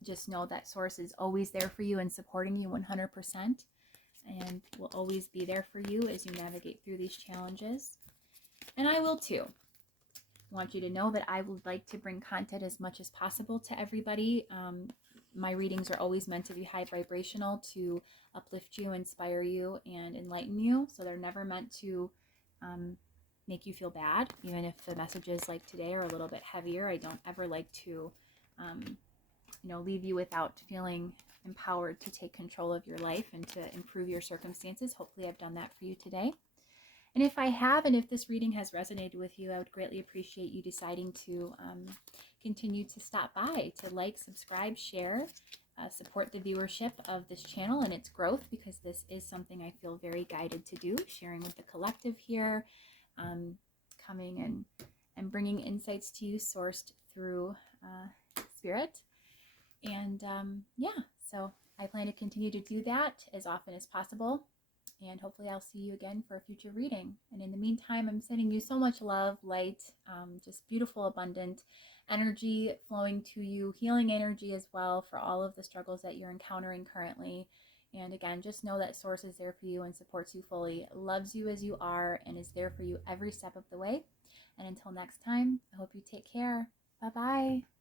just know that Source is always there for you and supporting you 100%, and will always be there for you as you navigate through these challenges. And I will too. I want you to know that I would like to bring content as much as possible to everybody. My readings are always meant to be high vibrational, to uplift you, inspire you, and enlighten you. So they're never meant to make you feel bad, even if the messages like today are a little bit heavier. I don't ever like to leave you without feeling empowered to take control of your life and to improve your circumstances. Hopefully I've done that for you today. And if I have, and if this reading has resonated with you, I would greatly appreciate you deciding to continue to stop by, to like, subscribe, share, support the viewership of this channel and its growth, because this is something I feel very guided to do, sharing with the collective here, coming and bringing insights to you sourced through spirit. And yeah, so I plan to continue to do that as often as possible. And hopefully I'll see you again for a future reading. And in the meantime, I'm sending you so much love, light, just beautiful, abundant energy flowing to you, healing energy as well for all of the struggles that you're encountering currently. And again, just know that Source is there for you and supports you fully, loves you as you are, and is there for you every step of the way. And until next time, I hope you take care. Bye-bye.